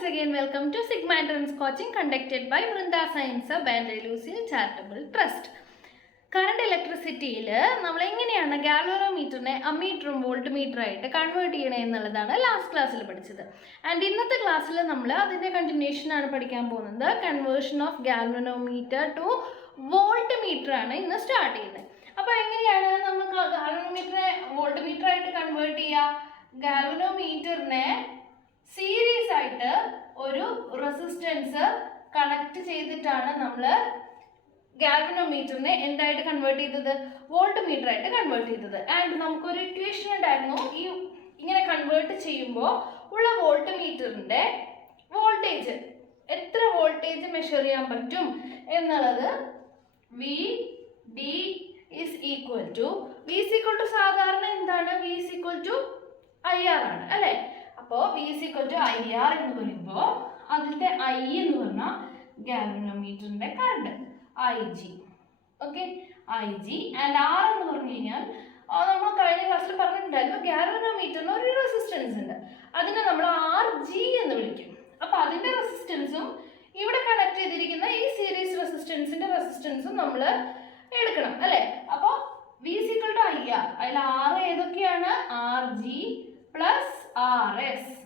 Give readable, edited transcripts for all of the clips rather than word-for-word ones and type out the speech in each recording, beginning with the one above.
once again welcome to Sigma Entrance Coaching conducted by Vrinda Science and Lucille Charitable Trust. Current ഇലക്ട്രിസിറ്റിയിൽ നമ്മൾ എങ്ങനെയാണ് ഗാൽവനോമീറ്ററിനെ അമ്മീറ്ററും volt മീറ്ററായിട്ട് convert ചെയ്യണേ എന്നുള്ളതാണ് last ക്ലാസ്സിൽ പഠിച്ചത്. ആൻഡ് ഇന്നത്തെ ക്ലാസ്സിൽ നമ്മൾ അതിൻ്റെ കണ്ടിന്യൂഷനാണ് പഠിക്കാൻ പോകുന്നത്. Conversion of galvanometer to volt meter ആണ് ഇന്ന് സ്റ്റാർട്ട് ചെയ്യുന്നത്. അപ്പോൾ എങ്ങനെയാണ് നമുക്ക് ഗാൽവനോമീറ്ററിനെ വോൾട്ട് മീറ്ററായിട്ട് കൺവേർട്ട് ചെയ്യുക? ഗാൽവനോമീറ്ററിനെ സീരീസ് ആയിട്ട് ഒരു റെസിസ്റ്റൻസ് കണക്ട് ചെയ്തിട്ടാണ് നമ്മൾ ഗാൽവനോമീറ്ററിനെ എന്തായിട്ട് കൺവേർട്ട് ചെയ്തത്? വോൾട്ട് മീറ്റർ ആയിട്ട് കൺവേർട്ട് ചെയ്തത്. ആൻഡ് നമുക്കൊരു ഇക്വേഷൻ ഉണ്ടായിരുന്നു, ഈ ഇങ്ങനെ കൺവേർട്ട് ചെയ്യുമ്പോൾ ഉള്ള വോൾട്ട് മീറ്ററിൻ്റെ വോൾട്ടേജ് എത്ര വോൾട്ടേജ് മെഷർ ചെയ്യാൻ പറ്റും എന്നുള്ളത് V D is equal to സാധാരണ എന്താണ്? V is equal to I R ആണ് അല്ലേ? അപ്പോൾ V is equal to I R എന്ന് പറയുമ്പോൾ അതിൻ്റെ ഐ എന്ന് പറഞ്ഞാൽ ഗാൽവനോമീറ്ററിൻ്റെ current I G. Okay, I G. And R എന്ന് പറഞ്ഞു കഴിഞ്ഞാൽ നമ്മൾ കഴിഞ്ഞ ക്ലാസ്സിൽ പറഞ്ഞിട്ടുണ്ടായിരുന്നു, ഗാൽവനോമീറ്ററിന് ഒരു റെസിസ്റ്റൻസ് ഉണ്ട്, അതിനെ നമ്മൾ ആർ ജി എന്ന് വിളിക്കും. അപ്പോൾ അതിൻ്റെ റെസിസ്റ്റൻസും ഇവിടെ കണക്ട് ചെയ്തിരിക്കുന്ന ഈ സീരീസ് റെസിസ്റ്റൻസിൻ്റെ റെസിസ്റ്റൻസും നമ്മൾ എടുക്കണം അല്ലേ? അപ്പോൾ V is equal to I R. അതിൽ ആർ ഏതൊക്കെയാണ്? R G plus R S.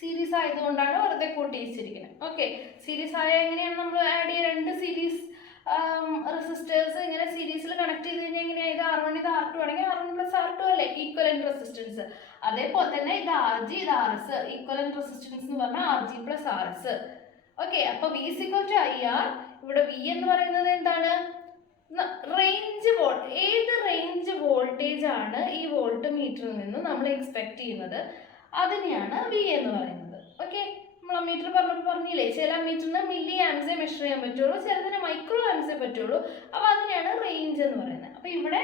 Series ആയതുകൊണ്ടാണ് വെറുതെ കൂട്ടി വെച്ചിരിക്കുന്നത്. ഓക്കെ, സീരീസ് ആയ എങ്ങനെയാണ് നമ്മൾ ആഡ് ചെയ്യുക? രണ്ട് സീരീസ് റെസിസ്റ്റേഴ്സ് ഇങ്ങനെ സീരീസിൽ കണക്ട് ചെയ്ത് കഴിഞ്ഞാൽ എങ്ങനെയാണ്? ഇത് ആർ വൺ ഇത് ആർ ടു ആണെങ്കിൽ R one plus R two അല്ലേ ഈക്വലന്റ് റെസിസ്റ്റൻസ്. അതേപോലെ തന്നെ ഇത് ആർ ജി ഇത് ആർ എസ്, ഈക്വലന്റ് റെസിസ്റ്റൻസ് എന്ന് പറഞ്ഞാൽ R G plus R S. Okay, അപ്പോൾ V is equal to I R. ഇവിടെ വി എന്ന് പറയുന്നത് എന്താണ്? റേഞ്ച് ഏത് റേഞ്ച് വോൾട്ടേജ് ആണ് ഈ വോൾട്ട് മീറ്ററിൽ നിന്ന് നമ്മൾ എക്സ്പെക്ട് ചെയ്യുന്നത്, അതിനെയാണ് വി എന്ന് പറയുന്നത്. ഓക്കെ, നമ്മൾ മീറ്റർ പറഞ്ഞില്ലേ, ചില മീറ്ററിന് മില്ലി ആംസേ മെഷർ ചെയ്യാൻ പറ്റുള്ളൂ, ചിലതിന് മൈക്രോ ആംസേ പറ്റുള്ളൂ. അപ്പോൾ അതിനെയാണ് റേഞ്ച് എന്ന് പറയുന്നത്. അപ്പോൾ ഇവിടെ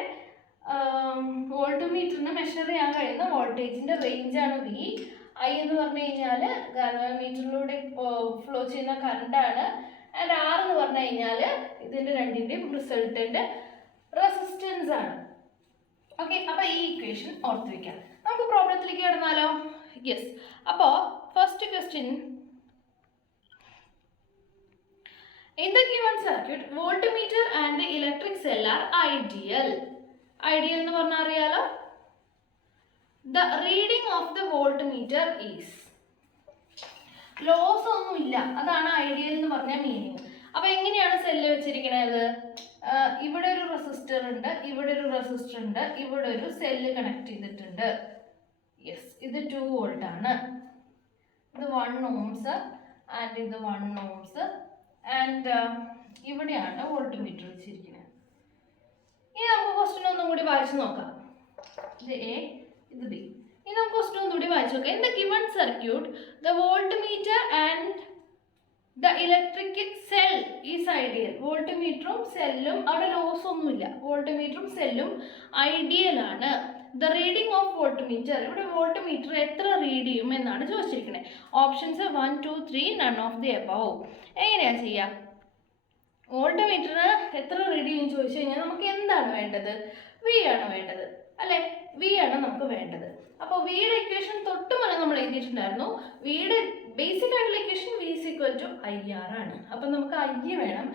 വോൾട്ട് മീറ്ററിന് മെഷർ ചെയ്യാൻ കഴിയുന്ന വോൾട്ടേജിൻ്റെ റേഞ്ചാണ് വി. ഐ എന്ന് പറഞ്ഞു കഴിഞ്ഞാൽ ഗാൽവനോമീറ്ററിലൂടെ ഫ്ലോ ചെയ്യുന്ന കറണ്ടാണ്. ആൻഡ് ആർ എന്ന് പറഞ്ഞു കഴിഞ്ഞാൽ ഇതിൻ്റെ രണ്ടിൻ്റെയും റിസൾട്ടൻ്റ് റെസിസ്റ്റൻസ് ആണ്. ഓക്കെ, അപ്പോൾ ഈ ഇക്വേഷൻ ഓർത്ത് വയ്ക്കാം. നമുക്ക് പ്രോബ്ലത്തിലേക്ക് കിടന്നാലോ? യെസ്. അപ്പോൾ first question, in the given circuit voltmeter and the electric cell are ideal. Ideal എന്ന് പറഞ്ഞാൽ അറിയാലോ, the reading of the voltmeter is. Loss ഒന്നുമില്ല, അതാണ് ഐഡിയൽ എന്ന് പറഞ്ഞ മീനിങ്. അപ്പോൾ എങ്ങനെയാണ് സെല്ല് വെച്ചിരിക്കുന്നത്? ഇവിടെ ഒരു റെസിസ്റ്റർ ഉണ്ട്, ഇവിടെ ഒരു റെസിസ്റ്റർ ഉണ്ട്, ഇവിടെ ഒരു സെല്ല് കണക്ട് ചെയ്തിട്ടുണ്ട്. യെസ്, ഇത് 2 വോൾട്ട് ആണ്, ഇത് 1 ohms ആൻഡ് ഇത് 1 ohms. ആൻഡ് ഇവിടെയാണ് വോൾട്ട് മീറ്റർ വെച്ചിരിക്കുന്നത്. ഇനി നമുക്ക് ക്വസ്റ്റ്യൻ ഒന്നും കൂടി വായിച്ചു നോക്കാം. ഇത് എ, ഇത് ബി. ഇനി നമുക്ക് ക്വസ്റ്റ്യൻ ഒന്നും കൂടി വായിച്ചു നോക്കാം. In the given circuit the volt meter and the electric cell is ideal. Volt മീറ്ററും സെല്ലും, അവിടെ ലോസ് ഒന്നുമില്ല, വോൾട്ട് മീറ്ററും സെല്ലും ഐഡിയൽ ആണ്. The reading of volt meter, ഇവിടെ വോൾട്ട് മീറ്റർ എത്ര റീഡ് ചെയ്യും എന്നാണ് ചോദിച്ചിരിക്കുന്നത്. Options 1, 2, 3, none of the above. എങ്ങനെയാണ് ചെയ്യുക? വോൾട്ട് മീറ്ററിന് എത്ര റീഡ് ചെയ്യും ചോദിച്ചു കഴിഞ്ഞാൽ നമുക്ക് എന്താണ് വേണ്ടത്? വി ആണ് വേണ്ടത് അല്ലേ? വി ആണ് നമുക്ക് വേണ്ടത്. അപ്പോൾ വിയുടെ ഇക്വേഷൻ തൊട്ട് മുന്നേ നമ്മൾ എഴുതിയിട്ടുണ്ടായിരുന്നു. വിയുടെ ബേസിക് ആയിട്ടുള്ള equation V is equal to I R ആണ്. അപ്പം നമുക്ക് ഐ വേണം,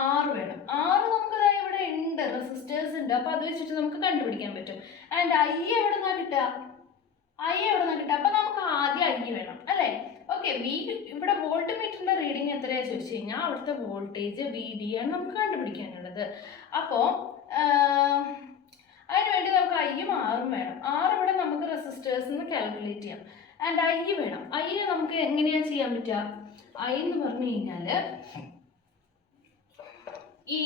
ആർ വേണം. ആർ നമുക്ക് ഇവിടെ ഉണ്ട്, റെസിസ്റ്റേഴ്സ് ഉണ്ട്, അപ്പോൾ അത് വെച്ചിട്ട് നമുക്ക് കണ്ടുപിടിക്കാൻ പറ്റും. ആൻഡ് ഐ എവിടെ നിന്നാണ് കിട്ടുക? അപ്പം നമുക്ക് ആദ്യം ഐ വേണം അല്ലേ? ഓക്കെ, വി ഇവിടെ വോൾട്ട് മീറ്ററിൻ്റെ റീഡിങ് എത്രയാണ് ചോദിച്ചു കഴിഞ്ഞാൽ അവിടുത്തെ വോൾട്ടേജ് വി ഡി ആണ് നമുക്ക് കണ്ടുപിടിക്കാനുള്ളത്. അപ്പോൾ അതിനുവേണ്ടി നമുക്ക് ഐയും ആറും വേണം. ആർ ഇവിടെ നമുക്ക് റെസിസ്റ്റേഴ്സ് നിന്ന് കാൽക്കുലേറ്റ് ചെയ്യാം. ആൻഡ് ഐ വേണം. ഐ നമുക്ക് എങ്ങനെയാണ് ചെയ്യാൻ പറ്റുക? ഐ എന്ന് പറഞ്ഞു കഴിഞ്ഞാൽ E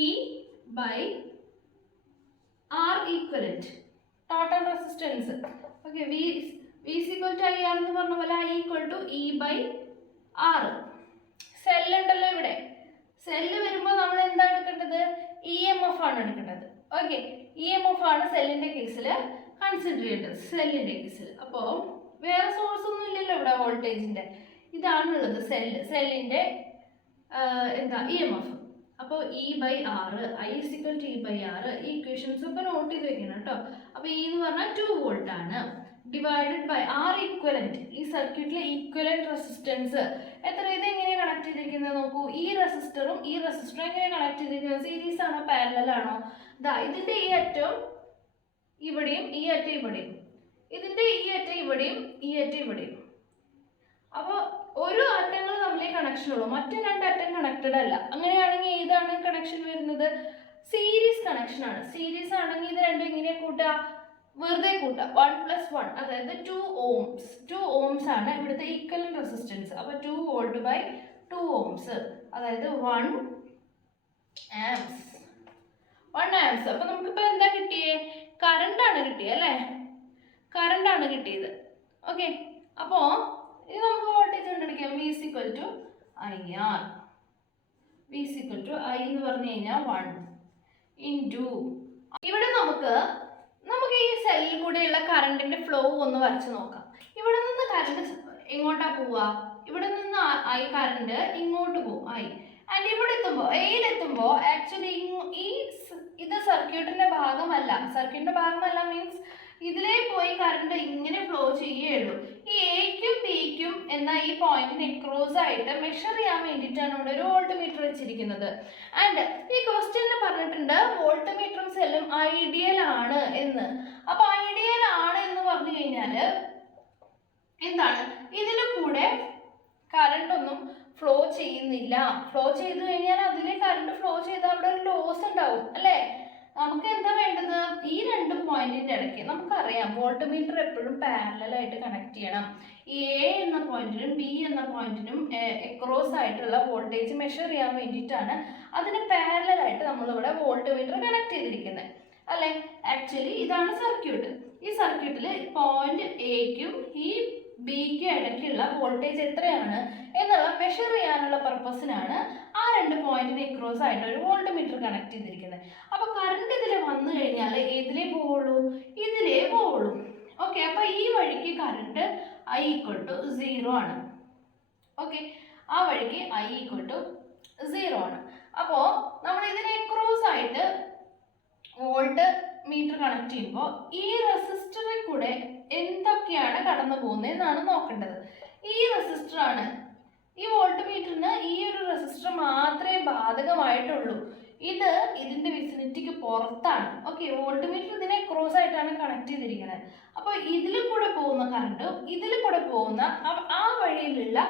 by R equivalent total resistance. Okay, V is equal to I R എന്ന് പറഞ്ഞ പോലെ I equal to E by R. സെല്ലുണ്ടല്ലോ ഇവിടെ, സെല്ല് വരുമ്പോൾ നമ്മൾ എന്താ എടുക്കേണ്ടത്? ഇ എം എഫ് ആണ് എടുക്കേണ്ടത്. ഓക്കെ, ഇ എം എഫ് ആണ് സെല്ലിൻ്റെ കേസിൽ കൺസിഡർ ചെയ്യേണ്ടത്, സെല്ലിൻ്റെ കേസിൽ. അപ്പോൾ വേറെ സോഴ്സ് ഒന്നും ഇല്ലല്ലോ ഇവിടെ വോൾട്ടേജിൻ്റെ, ഇതാണുള്ളത് സെല്ലിൻ്റെ എന്താ ഇ എം എഫ്. അപ്പോൾ E by R, I is equal to E by R. ഈ ഇക്വേഷൻസ് ഒക്കെ നോട്ട് ചെയ്ത് വെക്കണം കേട്ടോ. അപ്പോൾ ഇ എന്ന് പറഞ്ഞാൽ 2 വോൾട്ട് ആണ്. Divided by R equivalent. ഈ സർക്യൂട്ടിലെ ഈക്വലന്റ് റെസിസ്റ്റൻസ് എത്ര? ഇത് എങ്ങനെയാണ് കണക്ട് ചെയ്തിരിക്കുന്നത് നോക്കൂ. ഈ റെസിസ്റ്ററും എങ്ങനെയാണ് കണക്ട് ചെയ്തിരിക്കുന്നത്? സീരീസ് ആണോ പാരലൽ ആണോ? ദാ ഇതിന്റെ ഈ അറ്റം ഇവിടെയും ഈ അറ്റം ഇവിടെയും, ഇതിന്റെ ഈ അറ്റം ഇവിടെയും ഈ അറ്റം ഇവിടെയും. അപ്പോൾ ഒരു അറ്റങ്ങൾ തമ്മിലേ കണക്ഷൻ ഉള്ളൂ, മറ്റു രണ്ട് അറ്റം കണക്റ്റഡ് അല്ല. അങ്ങനെയാണെങ്കിൽ ഏതാണ് കണക്ഷൻ വരുന്നത്? സീരീസ് കണക്ഷൻ ആണ്. സീരീസ് ആണെങ്കിൽ ഇത് രണ്ടും ഇങ്ങനെ കൂട്ടുക, വെറുതെ കൂട്ടുക. 1 + 1 അതായത് 2 ohms. 2 ohms ആണ് ഇവിടുത്തെ ഈക്വലന്റ് റെസിസ്റ്റൻസ്. അപ്പോൾ 2 വോൾട്ട് ബൈ 2 ohms അതായത് 1 amps. 1 amps. അപ്പോൾ നമുക്കിപ്പോൾ എന്താ കിട്ടിയേ? കറണ്ട് ആണ് കിട്ടിയത് അല്ലേ? കറണ്ട് ആണ് കിട്ടിയത്. ഓക്കെ, അപ്പോൾ ഇത് നമുക്ക് വോൾട്ടേജ് കണ്ടുപിടിക്കാം. V = IR. V = I എന്ന് പറഞ്ഞു കഴിഞ്ഞാൽ 1 × ഇവിടെ നമുക്ക് ഈ സെല്ലിൽ കൂടെയുള്ള കറണ്ടിന്റെ ഫ്ലോ ഒന്ന് വരച്ച് നോക്കാം. ഇവിടെ നിന്ന് കറണ്ട് എങ്ങോട്ടാ പോവുക? ഇവിടെ നിന്ന് I കറണ്ട് ഇങ്ങോട്ട് പോകും I. ആൻഡ് ഇവിടെ എത്തുമ്പോൾ എത്തുമ്പോൾ ആക്ച്വലി ഇത് സർക്യൂട്ടിന്റെ ഭാഗമല്ല. മീൻസ് ഇതിലേ പോയി കറണ്ട് ഇങ്ങനെ ഫ്ലോ ചെയ്യുകയുള്ളൂ. ഈ എക്കും ബിക്കും എന്ന ഈ പോയിന്റിന് ക്രോസ് ആയിട്ട് മെഷർ ചെയ്യാൻ വേണ്ടിയിട്ടാണ് ഇവിടെ ഒരു വോൾട്ട്മീറ്റർ വെച്ചിരിക്കുന്നത്. ആൻഡ് ഈ ക്വസ്റ്റ്യനിൽ പറഞ്ഞിട്ടുണ്ട് വോൾട്ട്മീറ്ററും സെല്ലും ഐഡിയൽ ആണ് എന്ന്. അപ്പൊ ഐഡിയൽ ആണ് എന്ന് പറഞ്ഞു കഴിഞ്ഞാൽ എന്താണ്? ഇതിൽ കൂടെ കറണ്ട് ഒന്നും ഫ്ലോ ചെയ്യുന്നില്ല. ഫ്ലോ ചെയ്തു കഴിഞ്ഞാൽ അതിലെ കറണ്ട് ഫ്ലോ ചെയ്താൽ അവിടെ ഒരു ലോസ് ഉണ്ടാവും അല്ലേ? നമുക്ക് എന്താ വേണ്ടത്? ഈ രണ്ട് പോയിന്റിന്റെ ഇടയ്ക്ക് നമുക്കറിയാം വോൾട്ട്മീറ്റർ എപ്പോഴും പാരലൽ ആയിട്ട് കണക്ട് ചെയ്യണം. ഈ എ എന്ന പോയിന്റിനും ബി എന്ന പോയിന്റിനും എക്രോസ് ആയിട്ടുള്ള വോൾട്ടേജ് മെഷർ ചെയ്യാൻ വേണ്ടിയിട്ടാണ് അതിന് പാരലൽ ആയിട്ട് നമ്മളിവിടെ വോൾട്ട്മീറ്റർ കണക്ട് ചെയ്തിരിക്കുന്നത് അല്ലേ? ആക്ച്വലി ഇതാണ് സർക്യൂട്ട്. ഈ സർക്യൂട്ടിൽ പോയിന്റ് എക്കും ഈ ബിക്കും ഇടയ്ക്കുള്ള വോൾട്ടേജ് എത്രയാണ് എന്നുള്ള മെഷർ ചെയ്യാനുള്ള പർപ്പസിനാണ് ആ രണ്ട് പോയിന്റിന് ക്രോസ് ആയിട്ട് ഒരു വോൾട്ട്മീറ്റർ കണക്ട് ചെയ്തിരിക്കുന്നത്. അപ്പോൾ കറണ്ട് ഇതിൽ വന്നു കഴിഞ്ഞാൽ ഏതിലേ പോവുള്ളൂ? ഇതിലേ പോവുള്ളൂ. ഓക്കെ, അപ്പോൾ ഈ വഴിക്ക് കറണ്ട് I = 0 ആണ്. ഓക്കെ, ആ വഴിക്ക് I = 0 ആണ്. അപ്പോൾ നമ്മൾ ഇതിനെ ക്രോസ് ആയിട്ട് വോൾട്ട് മീറ്റർ കണക്ട് ചെയ്യുമ്പോൾ ഈ റെസിസ്റ്ററിൽ കൂടെ എന്തൊക്കെയാണ് കടന്നു പോകുന്നത് എന്നാണ് നോക്കേണ്ടത്. ഈ റെസിസ്റ്റർ ആണ്. ഈ വോൾട്ട് മീറ്ററിന് ഈ ഒരു റെസിസ്റ്റർ മാത്രമേ ബാധകമായിട്ടുള്ളൂ. ഇതിന്റെ വിസിനിറ്റിക്ക് പുറത്താണ്. ഓക്കെ, വോൾട്ട് മീറ്റർ ഇതിനെ ക്രോസ് ആയിട്ടാണ് കണക്ട് ചെയ്തിരിക്കുന്നത്. അപ്പോൾ ഇതിൽ കൂടെ പോകുന്ന കറണ്ടും ഇതിൽ കൂടെ പോകുന്ന ആ വഴിയിലുള്ള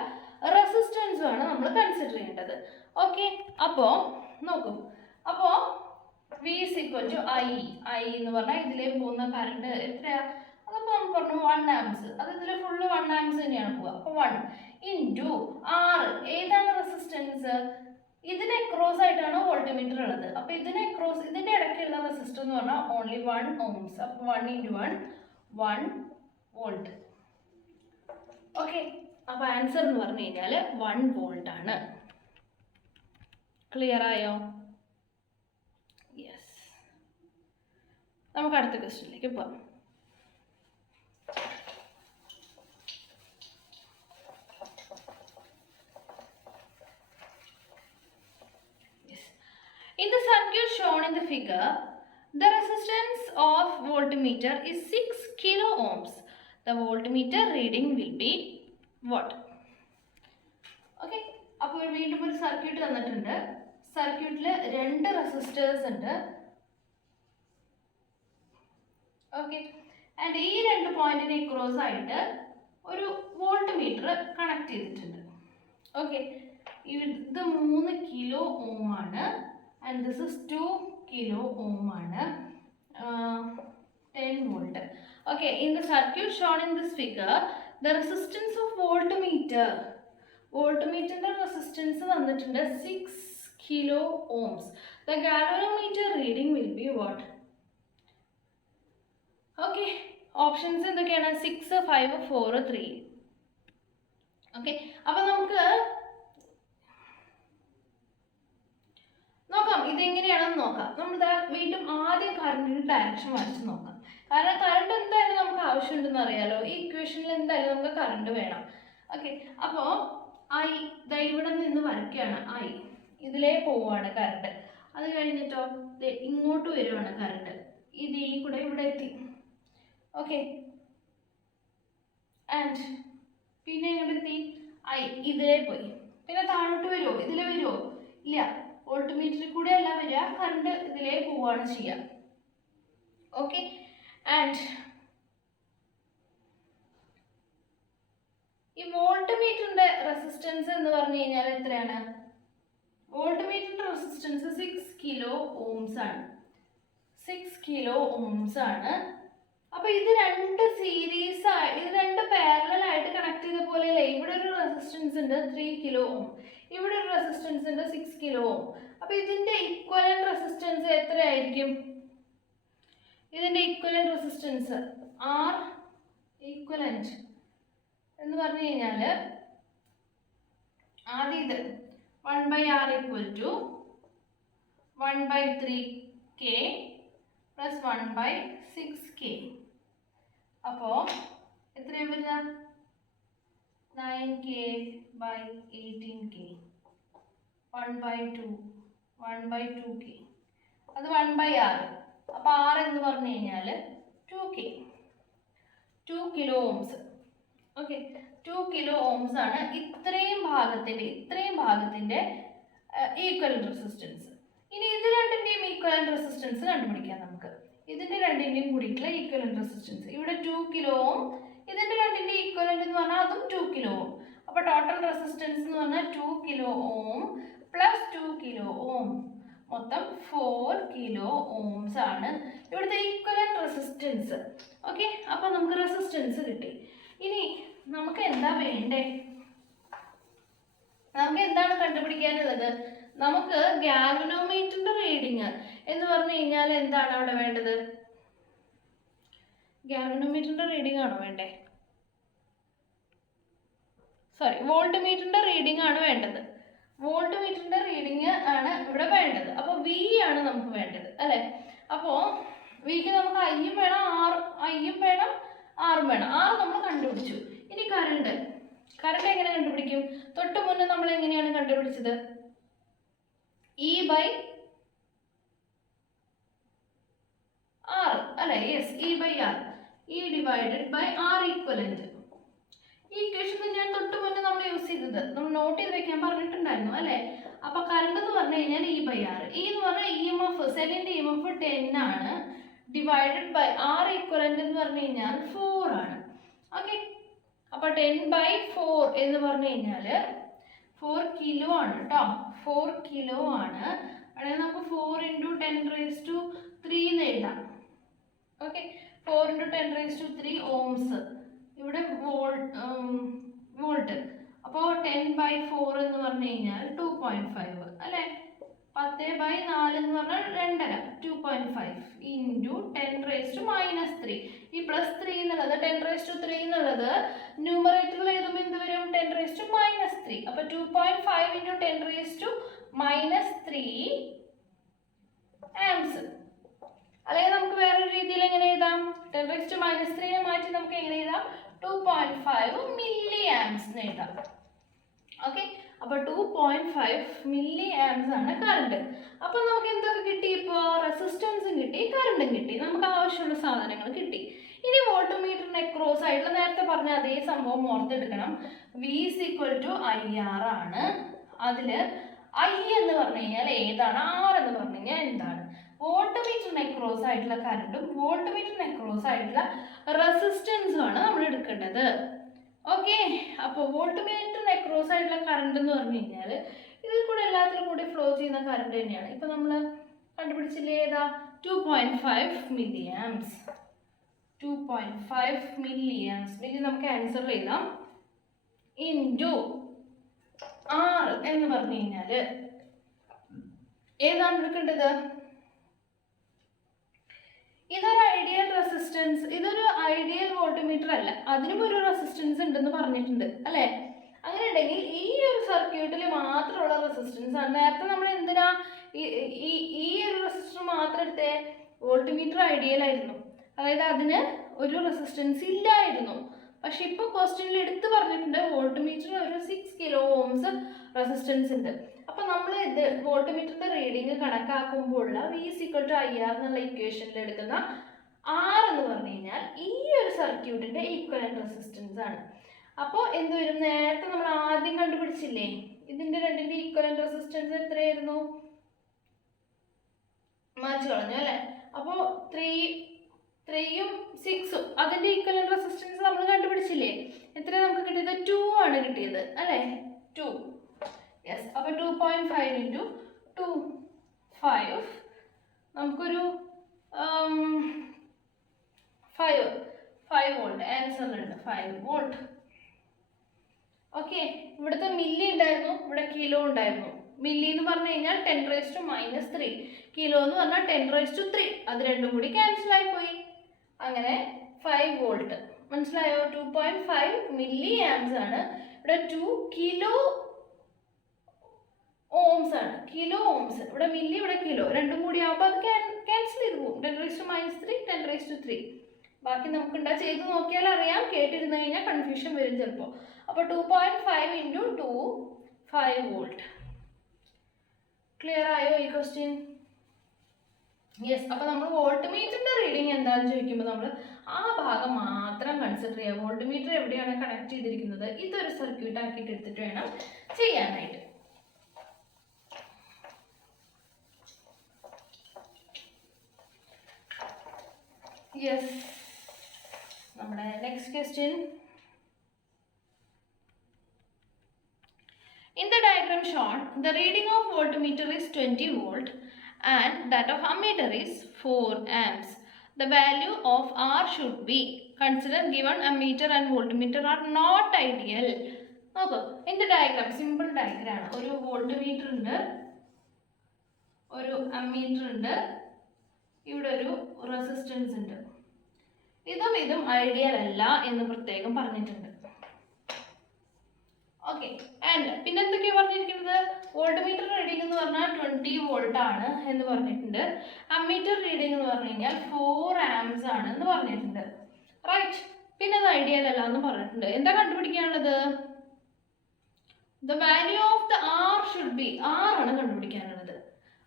റെസിസ്റ്റൻസും ആണ് നമ്മൾ കൺസിഡർ ചെയ്യേണ്ടത്. ഓക്കെ, അപ്പോൾ നോക്കൂ. അപ്പോൾ V = I എന്ന് പറഞ്ഞാൽ ഇതിലേ പോകുന്ന കറണ്ട് എത്രയാ? അതപ്പോൾ നമ്മൾ പറഞ്ഞു 1 amps. അത് ഇതിൽ ഫുള്ള് 1 amps തന്നെയാണ് പോവുക. അപ്പോൾ 1 × R. ഏതാണ് റെസിസ്റ്റൻസ്? ഇതിനെ ക്രോസ് ആയിട്ടാണ് വോൾട്ട്മീറ്റർ ഉള്ളത്. അപ്പോൾ ഇതിന്റെ ഇടയ്ക്കുള്ള റെസിസ്റ്റർ എന്ന് പറഞ്ഞാൽ ഓൺലി 1 ohms. അപ്പോൾ 1 × 1 1 വോൾട്ട്. ഓക്കെ, അപ്പോൾ ആൻസർ എന്ന് പറഞ്ഞു കഴിഞ്ഞാൽ 1 വോൾട്ട് ആണ്. ക്ലിയർ ആയോ? യെസ്. നമുക്ക് അടുത്ത ക്വസ്റ്റ്യനിലേക്ക് പോകാം. In the circuit shown in the figure, the resistance of voltmeter is 6 kilo ohms. The voltmeter reading will be what? Okay, അപ്പോൾ വീണ്ടും ഒരു സർക്യൂട്ട് തന്നിട്ടുണ്ട്. സർക്യൂട്ടിൽ 2 റെസിസ്റ്റേഴ്സ് ഉണ്ട്. ഓക്കെ, ആൻഡ് ഈ 2 പോയിന്റിനെ ക്രോസ് ആയിട്ട് ഒരു വോൾട്ട്മീറ്റർ കണക്ട് ചെയ്തിട്ടുണ്ട്. ഓക്കെ, ഇത് 3 കിലോ ഓം ആണ്. And this is 2 kilo ohm ആണ്. 10 volt. Okay, in the circuit shown in this figure, the resistance of voltmeter resistance തന്നിട്ടുണ്ട് 6 kilo ohms. The galvanometer reading will be what? Okay, options എന്തൊക്കെയാണ്? 6, 5, 4, 3. Okay, അപ്പോൾ നമുക്ക് നോക്കാം ഇതെങ്ങനെയാണെന്ന് നോക്കാം. നമ്മൾ വീണ്ടും ആദ്യം കറണ്ടിന്റെ ഡയറക്ഷൻ വരച്ച് നോക്കാം. കാരണം കറണ്ട് എന്തായാലും നമുക്ക് ആവശ്യമുണ്ടെന്ന് അറിയാലോ. ഈ ഇക്വേഷനിൽ എന്തായാലും നമുക്ക് കറണ്ട് വേണം. ഓക്കെ, അപ്പോൾ ഇവിടെ നിന്ന് വരയ്ക്കുകയാണ്. ഇതിലേ പോവുകയാണ് കറണ്ട്. അത് കഴിഞ്ഞിട്ടോ ഇങ്ങോട്ട് വരുവാണ് കറണ്ട്. ഈ കൂടെ ഇവിടെ എത്തി. ഓക്കെ, ആൻഡ് പിന്നെ എങ്ങോട്ടെത്തി ഐ ഇതിലേ പോയി. പിന്നെ താഴോട്ട് വരുമോ? ഇതിലെ വരുമോ? ഇല്ല. വോൾട്ട് മീറ്ററിൽ കൂടെ അല്ല വരിക, കറണ്ട് ഇതിലേ പോവാണ് ചെയ്യുക. ഓക്കെ. ആൻഡ് ഈ വോൾട്ട് മീറ്ററിന്റെ റെസിസ്റ്റൻസ് എന്ന് പറഞ്ഞു കഴിഞ്ഞാൽ എത്രയാണ്? വോൾട്ട് മീറ്ററിന്റെ റെസിസ്റ്റൻസ് 6 കിലോ ഓംസ് ആണ്. 6 കിലോ ഓംസ് ആണ്. അപ്പൊ ഇത് രണ്ട് സീരീസ് ഇത് രണ്ട് പാരലൽ ആയിട്ട് കണക്ട് ചെയ്ത പോലെ അല്ലേ? ഇവിടെ ഒരു റെസിസ്റ്റൻസ് ഉണ്ട് 3 കിലോ ഓം, ഇവിടെ ഒരു റെസിസ്റ്റൻസ് ഉണ്ട് 6 കിലോ ഓം. അപ്പൊ ഇതിന്റെ ഇക്വലന്റ് റെസിസ്റ്റൻസ് എത്രയായിരിക്കും? ഇതിന്റെ ഇക്വലന്റ് റെസിസ്റ്റൻസ് ആർ ഈക്വലന്റ് എന്ന് പറഞ്ഞു കഴിഞ്ഞാല് ആദ്യം ഇത് 1/r = 1/3k + 1/6k. അപ്പോ എത്രയാണ് വരിക? 9k/18k 1/2 1/2k. അത് 1/r. അപ്പൊ r എന്ന് പറഞ്ഞു കഴിഞ്ഞാൽ 2k 2 kilo ohms. Okay, 2 kilo ohms ആണ് ഇത്രയും ഭാഗത്തിന്റെ ഈക്വലന്റ് റെസിസ്റ്റൻസ്. ഇനി ഇത് രണ്ടിന്റെയും ഈക്വലന്റ് റെസിസ്റ്റൻസ് കണ്ടുപിടിക്കാം നമുക്ക്. ഇതിന്റെ രണ്ടിന്റെയും കൂടിയിട്ടുള്ള ഈക്വലന്റ് റെസിസ്റ്റൻസ് ഇവിടെ 2 കിലോ ഓം, ഇതിന്റെ രണ്ടിന്റെ ഈക്വലന്റ് എന്ന് പറഞ്ഞാൽ അതും 2 കിലോ ഓം. അപ്പൊ ടോട്ടൽ റെസിസ്റ്റൻസ് എന്ന് പറഞ്ഞാൽ 2 kilo ohm plus 2 kilo ohm, മൊത്തം 4 കിലോ ഓംസ് ആണ് ഇവിടുത്തെ ഈക്വലന്റ് റെസിസ്റ്റൻസ്. ഓക്കെ, അപ്പൊ നമുക്ക് റെസിസ്റ്റൻസ് കിട്ടി. ഇനി നമുക്ക് എന്താ വേണ്ടേ? നമുക്ക് എന്താണ് കണ്ടുപിടിക്കാനുള്ളത്? നമുക്ക് ഗാൽവനോമീറ്ററിന്റെ റീഡിങ് എന്ന് പറഞ്ഞു കഴിഞ്ഞാൽ എന്താണ് അവിടെ വേണ്ടത്? ഗാൽവനോമീറ്ററിന്റെ റീഡിംഗ് ആണോ വേണ്ടേ? സോറി, വോൾട്ട് മീറ്ററിന്റെ റീഡിംഗ് ആണ് വേണ്ടത്. വോൾട്ട് മീറ്ററിന്റെ റീഡിങ് ആണ് ഇവിടെ വേണ്ടത്. അപ്പൊ വി ആണ് നമുക്ക് വേണ്ടത് അല്ലെ? അപ്പോ വിക്ക് നമുക്ക് ഐയും വേണം ആറും വേണം. ആറ് നമ്മൾ കണ്ടുപിടിച്ചു. ഇനി കറണ്ട് എങ്ങനെ കണ്ടുപിടിക്കും? തൊട്ട് മുന്നേ നമ്മൾ എങ്ങനെയാണ് കണ്ടുപിടിച്ചത്? E/R അല്ലെ? Yes, E/R. E / R equivalent. ഈ ഇക്വേഷൻ ഞാൻ തൊട്ട് മുന്നേ നമ്മൾ യൂസ് ചെയ്തത്, നമ്മൾ നോട്ട് ചെയ്ത് വെക്കാൻ പറഞ്ഞിട്ടുണ്ടായിരുന്നു അല്ലെ? അപ്പൊ കറണ്ട് എന്ന് പറഞ്ഞു കഴിഞ്ഞാൽ E/R. E എന്ന് പറഞ്ഞാൽ EMF, സെല്ലിന്റെ EMF 10 ആണ്, ഡിവൈഡഡ് ബൈ R equivalent എന്ന് പറഞ്ഞു കഴിഞ്ഞാൽ 4 ആണ്. ഓക്കെ, അപ്പൊ 10/4 എന്ന് പറഞ്ഞു കഴിഞ്ഞാൽ 4 കിലോ ആണ് കേട്ടോ. 4 കിലോ ആണ്. അതായത് നമുക്ക് 4 × 10⁻³ എന്ന് എഴുതാം. Okay, 4 × 10⁻³ ohms. ഇവിടെ വോൾട്ട്. അപ്പോൾ 10/4 എന്ന് പറഞ്ഞു കഴിഞ്ഞാൽ 2.5 അല്ലെ? 10/4 എന്ന് പറഞ്ഞാൽ 2.5, 2.5 × 10⁻³ ഈ +3 എന്നുള്ളത് 10⁻³ എന്നുള്ളത് ന്യൂമറേറ്ററിൽ എഴുതുമ്പോൾ എന്ത് വരും? 10⁻³ അപ്പൊ 2.5 × 10⁻³ ആംസ്. അല്ലെങ്കിൽ നമുക്ക് വേറൊരു രീതിയിൽ എങ്ങനെ എഴുതാം? 10⁻³ മാറ്റി നമുക്ക് എങ്ങനെ എഴുതാം? 2.5 മില്ലി ആംസ് എന്ന് എഴുതാം. ഓക്കെ, അപ്പൊ 2.5 മില്ലി ആംസ് ആണ് കറണ്ട്. അപ്പൊ നമുക്ക് എന്തൊക്കെ കിട്ടി? ഇപ്പോ റെസിസ്റ്റൻസും കിട്ടി, കറണ്ടും കിട്ടി, നമുക്ക് ആവശ്യമുള്ള സാധനങ്ങൾ കിട്ടി. ഇനി വോൾട്ട് മീറ്ററിന് അക്രോസ് ആയിട്ടുള്ള നേരത്തെ പറഞ്ഞ അതേ സംഭവം ഓർത്തെടുക്കണം. V = IR ആണ്. അതില് I എന്ന് പറഞ്ഞു കഴിഞ്ഞാൽ ഏതാണ്, R എന്ന് പറഞ്ഞു കഴിഞ്ഞാൽ എന്താണ്? വോൾട്ട് മീറ്ററിന് അക്രോസ് ആയിട്ടുള്ള കറണ്ടും വോൾട്ട് മീറ്ററിന് അക്രോസ് ആയിട്ടുള്ള റെസിസ്റ്റൻസും ആണ് നമ്മൾ എടുക്കേണ്ടത്. ഓക്കെ, അപ്പോൾ വോൾട്ട് മീറ്ററിന് അക്രോസ് ആയിട്ടുള്ള കറണ്ട് എന്ന് പറഞ്ഞു കഴിഞ്ഞാൽ ഇതിൽ കൂടെ എല്ലാത്തിലും കൂടി ഫ്ലോ ചെയ്യുന്ന കറണ്ട് തന്നെയാണ്. ഇപ്പൊ നമ്മൾ കണ്ടുപിടിച്ചില്ലേ ഏതാ? 2.5 മില്ലി ആംസ്. 2.5 milli arms. ഇനി നമുക്ക് ആൻസർ എഴുതാം. ഇൻറ്റു R എന്ന് പറഞ്ഞു കഴിഞ്ഞാൽ ഏതാണ് എടുക്കേണ്ടത്? ഇതൊരു ഐഡിയൽ റെസിസ്റ്റൻസ്, ഇതൊരു ഐഡിയൽ വോൾട്ട്മീറ്റർ അല്ല, അതിനും ഒരു റെസിസ്റ്റൻസ് ഉണ്ടെന്ന് പറഞ്ഞിട്ടുണ്ട് അല്ലെ? അങ്ങനെ ഉണ്ടെങ്കിൽ ഈ ഒരു സർക്യൂട്ടിൽ മാത്രമുള്ള റെസിസ്റ്റൻസ് ആണ്. നേരത്തെ നമ്മൾ എന്തിനാ ഈ ഒരു റെസിസ്റ്റർ മാത്രം എടുത്തേ? വോൾട്ട്മീറ്റർ ഐഡിയൽ ആയിരുന്നു, അതായത് അതിന് ഒരു റെസിസ്റ്റൻസ് ഇല്ലായിരുന്നു. പക്ഷെ ഇപ്പൊ ക്വസ്റ്റ്യനിൽ എടുത്ത് പറഞ്ഞിട്ടുണ്ട് വോൾട്ട്മീറ്ററിന് ഒരു 6 കിലോ ഓംസ് റെസിസ്റ്റൻസ് ഉണ്ട്. അപ്പൊ നമ്മൾ ഇത് വോൾട്ട്മീറ്ററിന്റെ റീഡിങ് കണക്കാക്കുമ്പോൾ V = IR എന്നുള്ള ഇക്വേഷനിൽ എടുക്കുന്ന R എന്ന് പറഞ്ഞു കഴിഞ്ഞാൽ ഈ ഒരു സർക്യൂട്ടിന്റെ ഈക്വലന്റ് റെസിസ്റ്റൻസ് ആണ്. അപ്പോൾ എന്ത് വരും? നേരത്തെ നമ്മൾ ആദ്യം കണ്ടുപിടിച്ചില്ലേ, ഇതിന്റെ രണ്ടിന്റെ ഈക്വലന്റ് റെസിസ്റ്റൻസ് എത്രയായിരുന്നു? മാച്ച് കളഞ്ഞു അല്ലേ? അപ്പോൾ 3ഉം 6ഉം അതിന്റെ ഈക്വലന്റ് റെസിസ്റ്റൻസ് നമ്മൾ കണ്ടുപിടിച്ചില്ലേ? എത്രയാണ് നമുക്ക് കിട്ടിയത്? 2 ആണ് കിട്ടിയത് അല്ലേ? 2. യെസ്. അപ്പോൾ 2.5 ഇൻറ്റു 2 5 നമുക്കൊരു 5 വോൾട്ട് ആൻസറിലുണ്ട്. 5 വോൾട്ട്. ഓക്കെ. ഇവിടുത്തെ മില്ലി ഉണ്ടായിരുന്നു, ഇവിടെ കിലോ ഉണ്ടായിരുന്നു. മില്ലി എന്ന് പറഞ്ഞു കഴിഞ്ഞാൽ 10⁻³ കിലോ എന്ന് പറഞ്ഞാൽ 10⁻³ അത് രണ്ടും കൂടി ക്യാൻസൽ ആയി പോയി. അങ്ങനെ 5 വോൾട്ട്. മനസ്സിലായോ? 2.5 മില്ലി ആംസ് ആണ്. ഇവിടെ 2 കിലോ ഓംസ് ആണ്. Kilo ohms. ഇവിടെ മില്ലി, ഇവിടെ കിലോ, രണ്ടും കൂടി ആകുമ്പോൾ അത് ക്യാൻസൽ ചെയ്ത് പോകും. 10⁻³ 10⁻³ ബാക്കി നമുക്ക് ചെയ്ത് നോക്കിയാൽ അറിയാം. കേട്ടിരുന്നു കഴിഞ്ഞാൽ കൺഫ്യൂഷൻ വരും ചിലപ്പോൾ. അപ്പോൾ 2.5 ഇൻറ്റു 2 5 വോൾട്ട്. ക്ലിയർ ആയോ ഈ ക്വസ്റ്റ്യൻ? യെസ്. അപ്പോൾ നമ്മൾ വോൾട്ട് മീറ്ററിന്റെ റീഡിങ് എന്താണെന്ന് ചോദിക്കുമ്പോൾ നമ്മൾ ആ ഭാഗം മാത്രം കൺസിഡർ ചെയ്യുക. വോൾട്ട് മീറ്റർ എവിടെയാണ് കണക്ട് ചെയ്തിരിക്കുന്നത്, ഇതൊരു സർക്യൂട്ട് ആക്കിയിട്ട് എടുത്തിട്ട് വേണം ചെയ്യാനായിട്ട്. യെസ്. നമ്മുടെ next question. In the diagram shown, the reading of voltmeter is 20 volt and that of ammeter is 4 amps. The value of R should be. Consider given ammeter and voltmeter are not ideal. Okay. In the diagram, simple diagram. ഒരു voltmeter ഉണ്ട്, ഒരു ammeter ഉണ്ട്, ഇവിടെ ഒരു resistance ഉണ്ട്. ഇതും ideal അല്ല എന്ന് പ്രത്യേകം പറഞ്ഞിട്ടുണ്ട്. ഓക്കെ. ആൻഡ് പിന്നെ എന്തൊക്കെയാണ് പറഞ്ഞിരിക്കുന്നത്? വോൾട്ട്മീറ്റർ റീഡിംഗ് എന്ന് പറഞ്ഞാൽ 20 വോൾട്ട് ആണ് എന്ന് പറഞ്ഞിട്ടുണ്ട്. അമ്മീറ്റർ റീഡിംഗ് എന്ന് പറഞ്ഞു കഴിഞ്ഞാൽ 4 ആംസ് ആണ് എന്ന് പറഞ്ഞിട്ടുണ്ട്. റൈറ്റ്. പിന്നെ അത് ഐഡിയൽ അല്ല എന്ന് പറഞ്ഞിട്ടുണ്ട്. എന്താ കണ്ടുപിടിക്കാനുള്ളത്? The value of the R should be. R ആണ് കണ്ടുപിടിക്കാനുള്ളത്.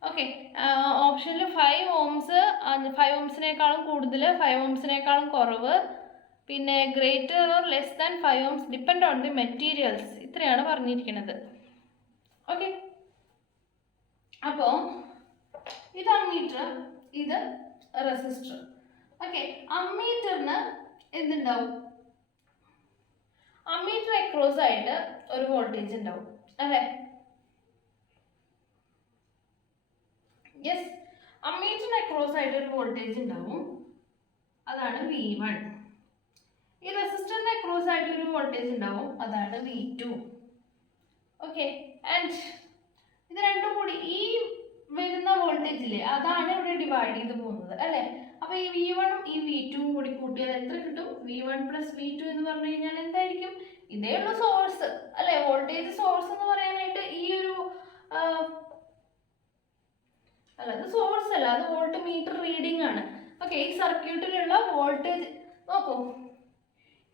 ഓക്കെ. ഓപ്ഷനിൽ 5 ഓംസ്, 5 ഓംസിനേക്കാളും കൂടുതൽ, 5 ഓംസിനേക്കാളും കുറവ്, പിന്നെ greater or less than 5 ohms, depend on the materials. ഇത്രയാണ് പറഞ്ഞിരിക്കുന്നത്. ഓക്കെ. അപ്പോൾ ഇത് അമ്മീറ്റർ, ഇത് റെസിസ്റ്റർ. ഓക്കെ. അമ്മീറ്ററിന് എന്തുണ്ടാവും? അമ്മീറ്റർ അക്രോസ് ആയിട്ട് ഒരു വോൾട്ടേജ് ഉണ്ടാവും അല്ലേ? യെസ്. അമ്മീറ്ററിന് അക്രോസ് ആയിട്ട് ഒരു വോൾട്ടേജ് ഉണ്ടാവും, അതാണ് V1. ഈ റെസിസ്റ്ററിന്റെ അക്രോസ് ആയിട്ട് ഒരു വോൾട്ടേജ് ഉണ്ടാവും, അതാണ് V2. ഓക്കെ. ആൻഡ് ഇത് രണ്ടും കൂടി ഈ വരുന്ന വോൾട്ടേജ് ഇല്ലേ, അതാണ് ഇവിടെ ഡിവൈഡ് ചെയ്ത് പോകുന്നത് അല്ലേ? അപ്പൊ ഈ V1ഉം ഈ V2ഉം കൂടി കൂട്ടിയാൽ എത്ര കിട്ടും? V1 + V2 എന്ന് പറഞ്ഞു കഴിഞ്ഞാൽ എന്തായിരിക്കും? ഇതേ ഉള്ള സോഴ്സ് അല്ലെ? വോൾട്ടേജ് സോഴ്സ് എന്ന് പറയാനായിട്ട് ഈ ഒരു അല്ല, അത് സോഴ്സ് അല്ല, അത് വോൾട്ട് മീറ്റർ റീഡിംഗ് ആണ്. ഓക്കെ. ഈ സർക്യൂട്ടിലുള്ള വോൾട്ടേജ് നോക്കൂ.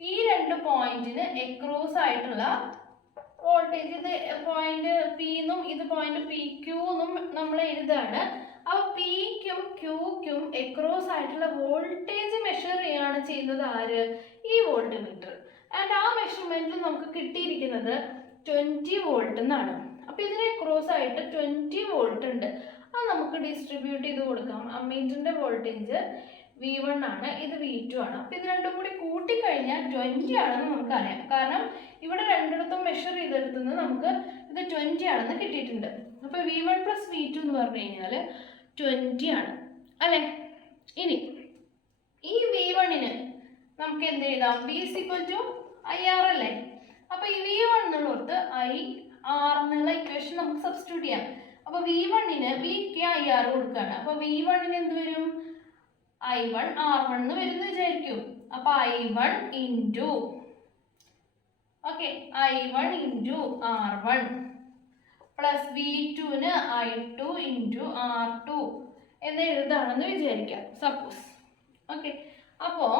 ഈ രണ്ട് പോയിന്റിന് എക്രോസ് ആയിട്ടുള്ള വോൾട്ടേജ്, ഇത് പോയിന്റ് പി എന്നും ഇത് പോയിന്റ് PQ എന്നും നമ്മൾ എഴുതാണ്. അപ്പോൾ പിക്കും ക്യൂക്കും എക്രോസ് ആയിട്ടുള്ള വോൾട്ടേജ് മെഷർ ചെയ്യാണ് ചെയ്യുന്നത് ആര്? ഈ വോൾട്ട് മീറ്റർ. ആൻഡ് ആ മെഷർമെന്റിൽ നമുക്ക് കിട്ടിയിരിക്കുന്നത് 20 വോൾട്ട് എന്നാണ്. അപ്പോൾ ഇതിന് എക്രോസ് ആയിട്ട് 20 വോൾട്ട് ഉണ്ട്. അത് നമുക്ക് ഡിസ്ട്രിബ്യൂട്ട് ചെയ്ത് കൊടുക്കാം. അമ്മീറ്ററിന്റെ വോൾട്ടേജ് V1 ആണ്, ഇത് V2 ആണ്. അപ്പോൾ ഇത് രണ്ടും കൂടി കൂട്ടിക്കഴിഞ്ഞാൽ 20 ആണെന്ന് നമുക്കറിയാം. കാരണം ഇവിടെ രണ്ടിടത്തും മെഷർ ചെയ്തെടുത്തുനിന്ന് നമുക്ക് ഇത് 20 ആണെന്ന് കിട്ടിയിട്ടുണ്ട്. അപ്പോൾ V1 + V2 എന്ന് പറഞ്ഞു കഴിഞ്ഞാൽ 20 ആണ് അല്ലേ? ഇനി ഈ V1ന് നമുക്ക് എന്ത് എഴുതാം? V = IR അല്ലേ? അപ്പോൾ ഈ V1 എന്നുള്ളടത്ത് IR എന്നുള്ള ഇക്വേഷൻ നമുക്ക് സബ്സ്റ്റിറ്റ്യൂട്ട് ചെയ്യാം. അപ്പോൾ V1ന് Vക്ക് IR കൊടുക്കുകയാണ്. അപ്പോൾ V1ന് എന്ത് വരും? I1 R1 എന്ന് വരുന്നത് വിചാരിക്കും. അപ്പോൾ I1 into I1 into R1 plus V2ന് I2 ഇൻറ്റു R2 എന്ന് എഴുതാണെന്ന് വിചാരിക്കാം, സപ്പോസ്. ഓക്കെ. അപ്പോൾ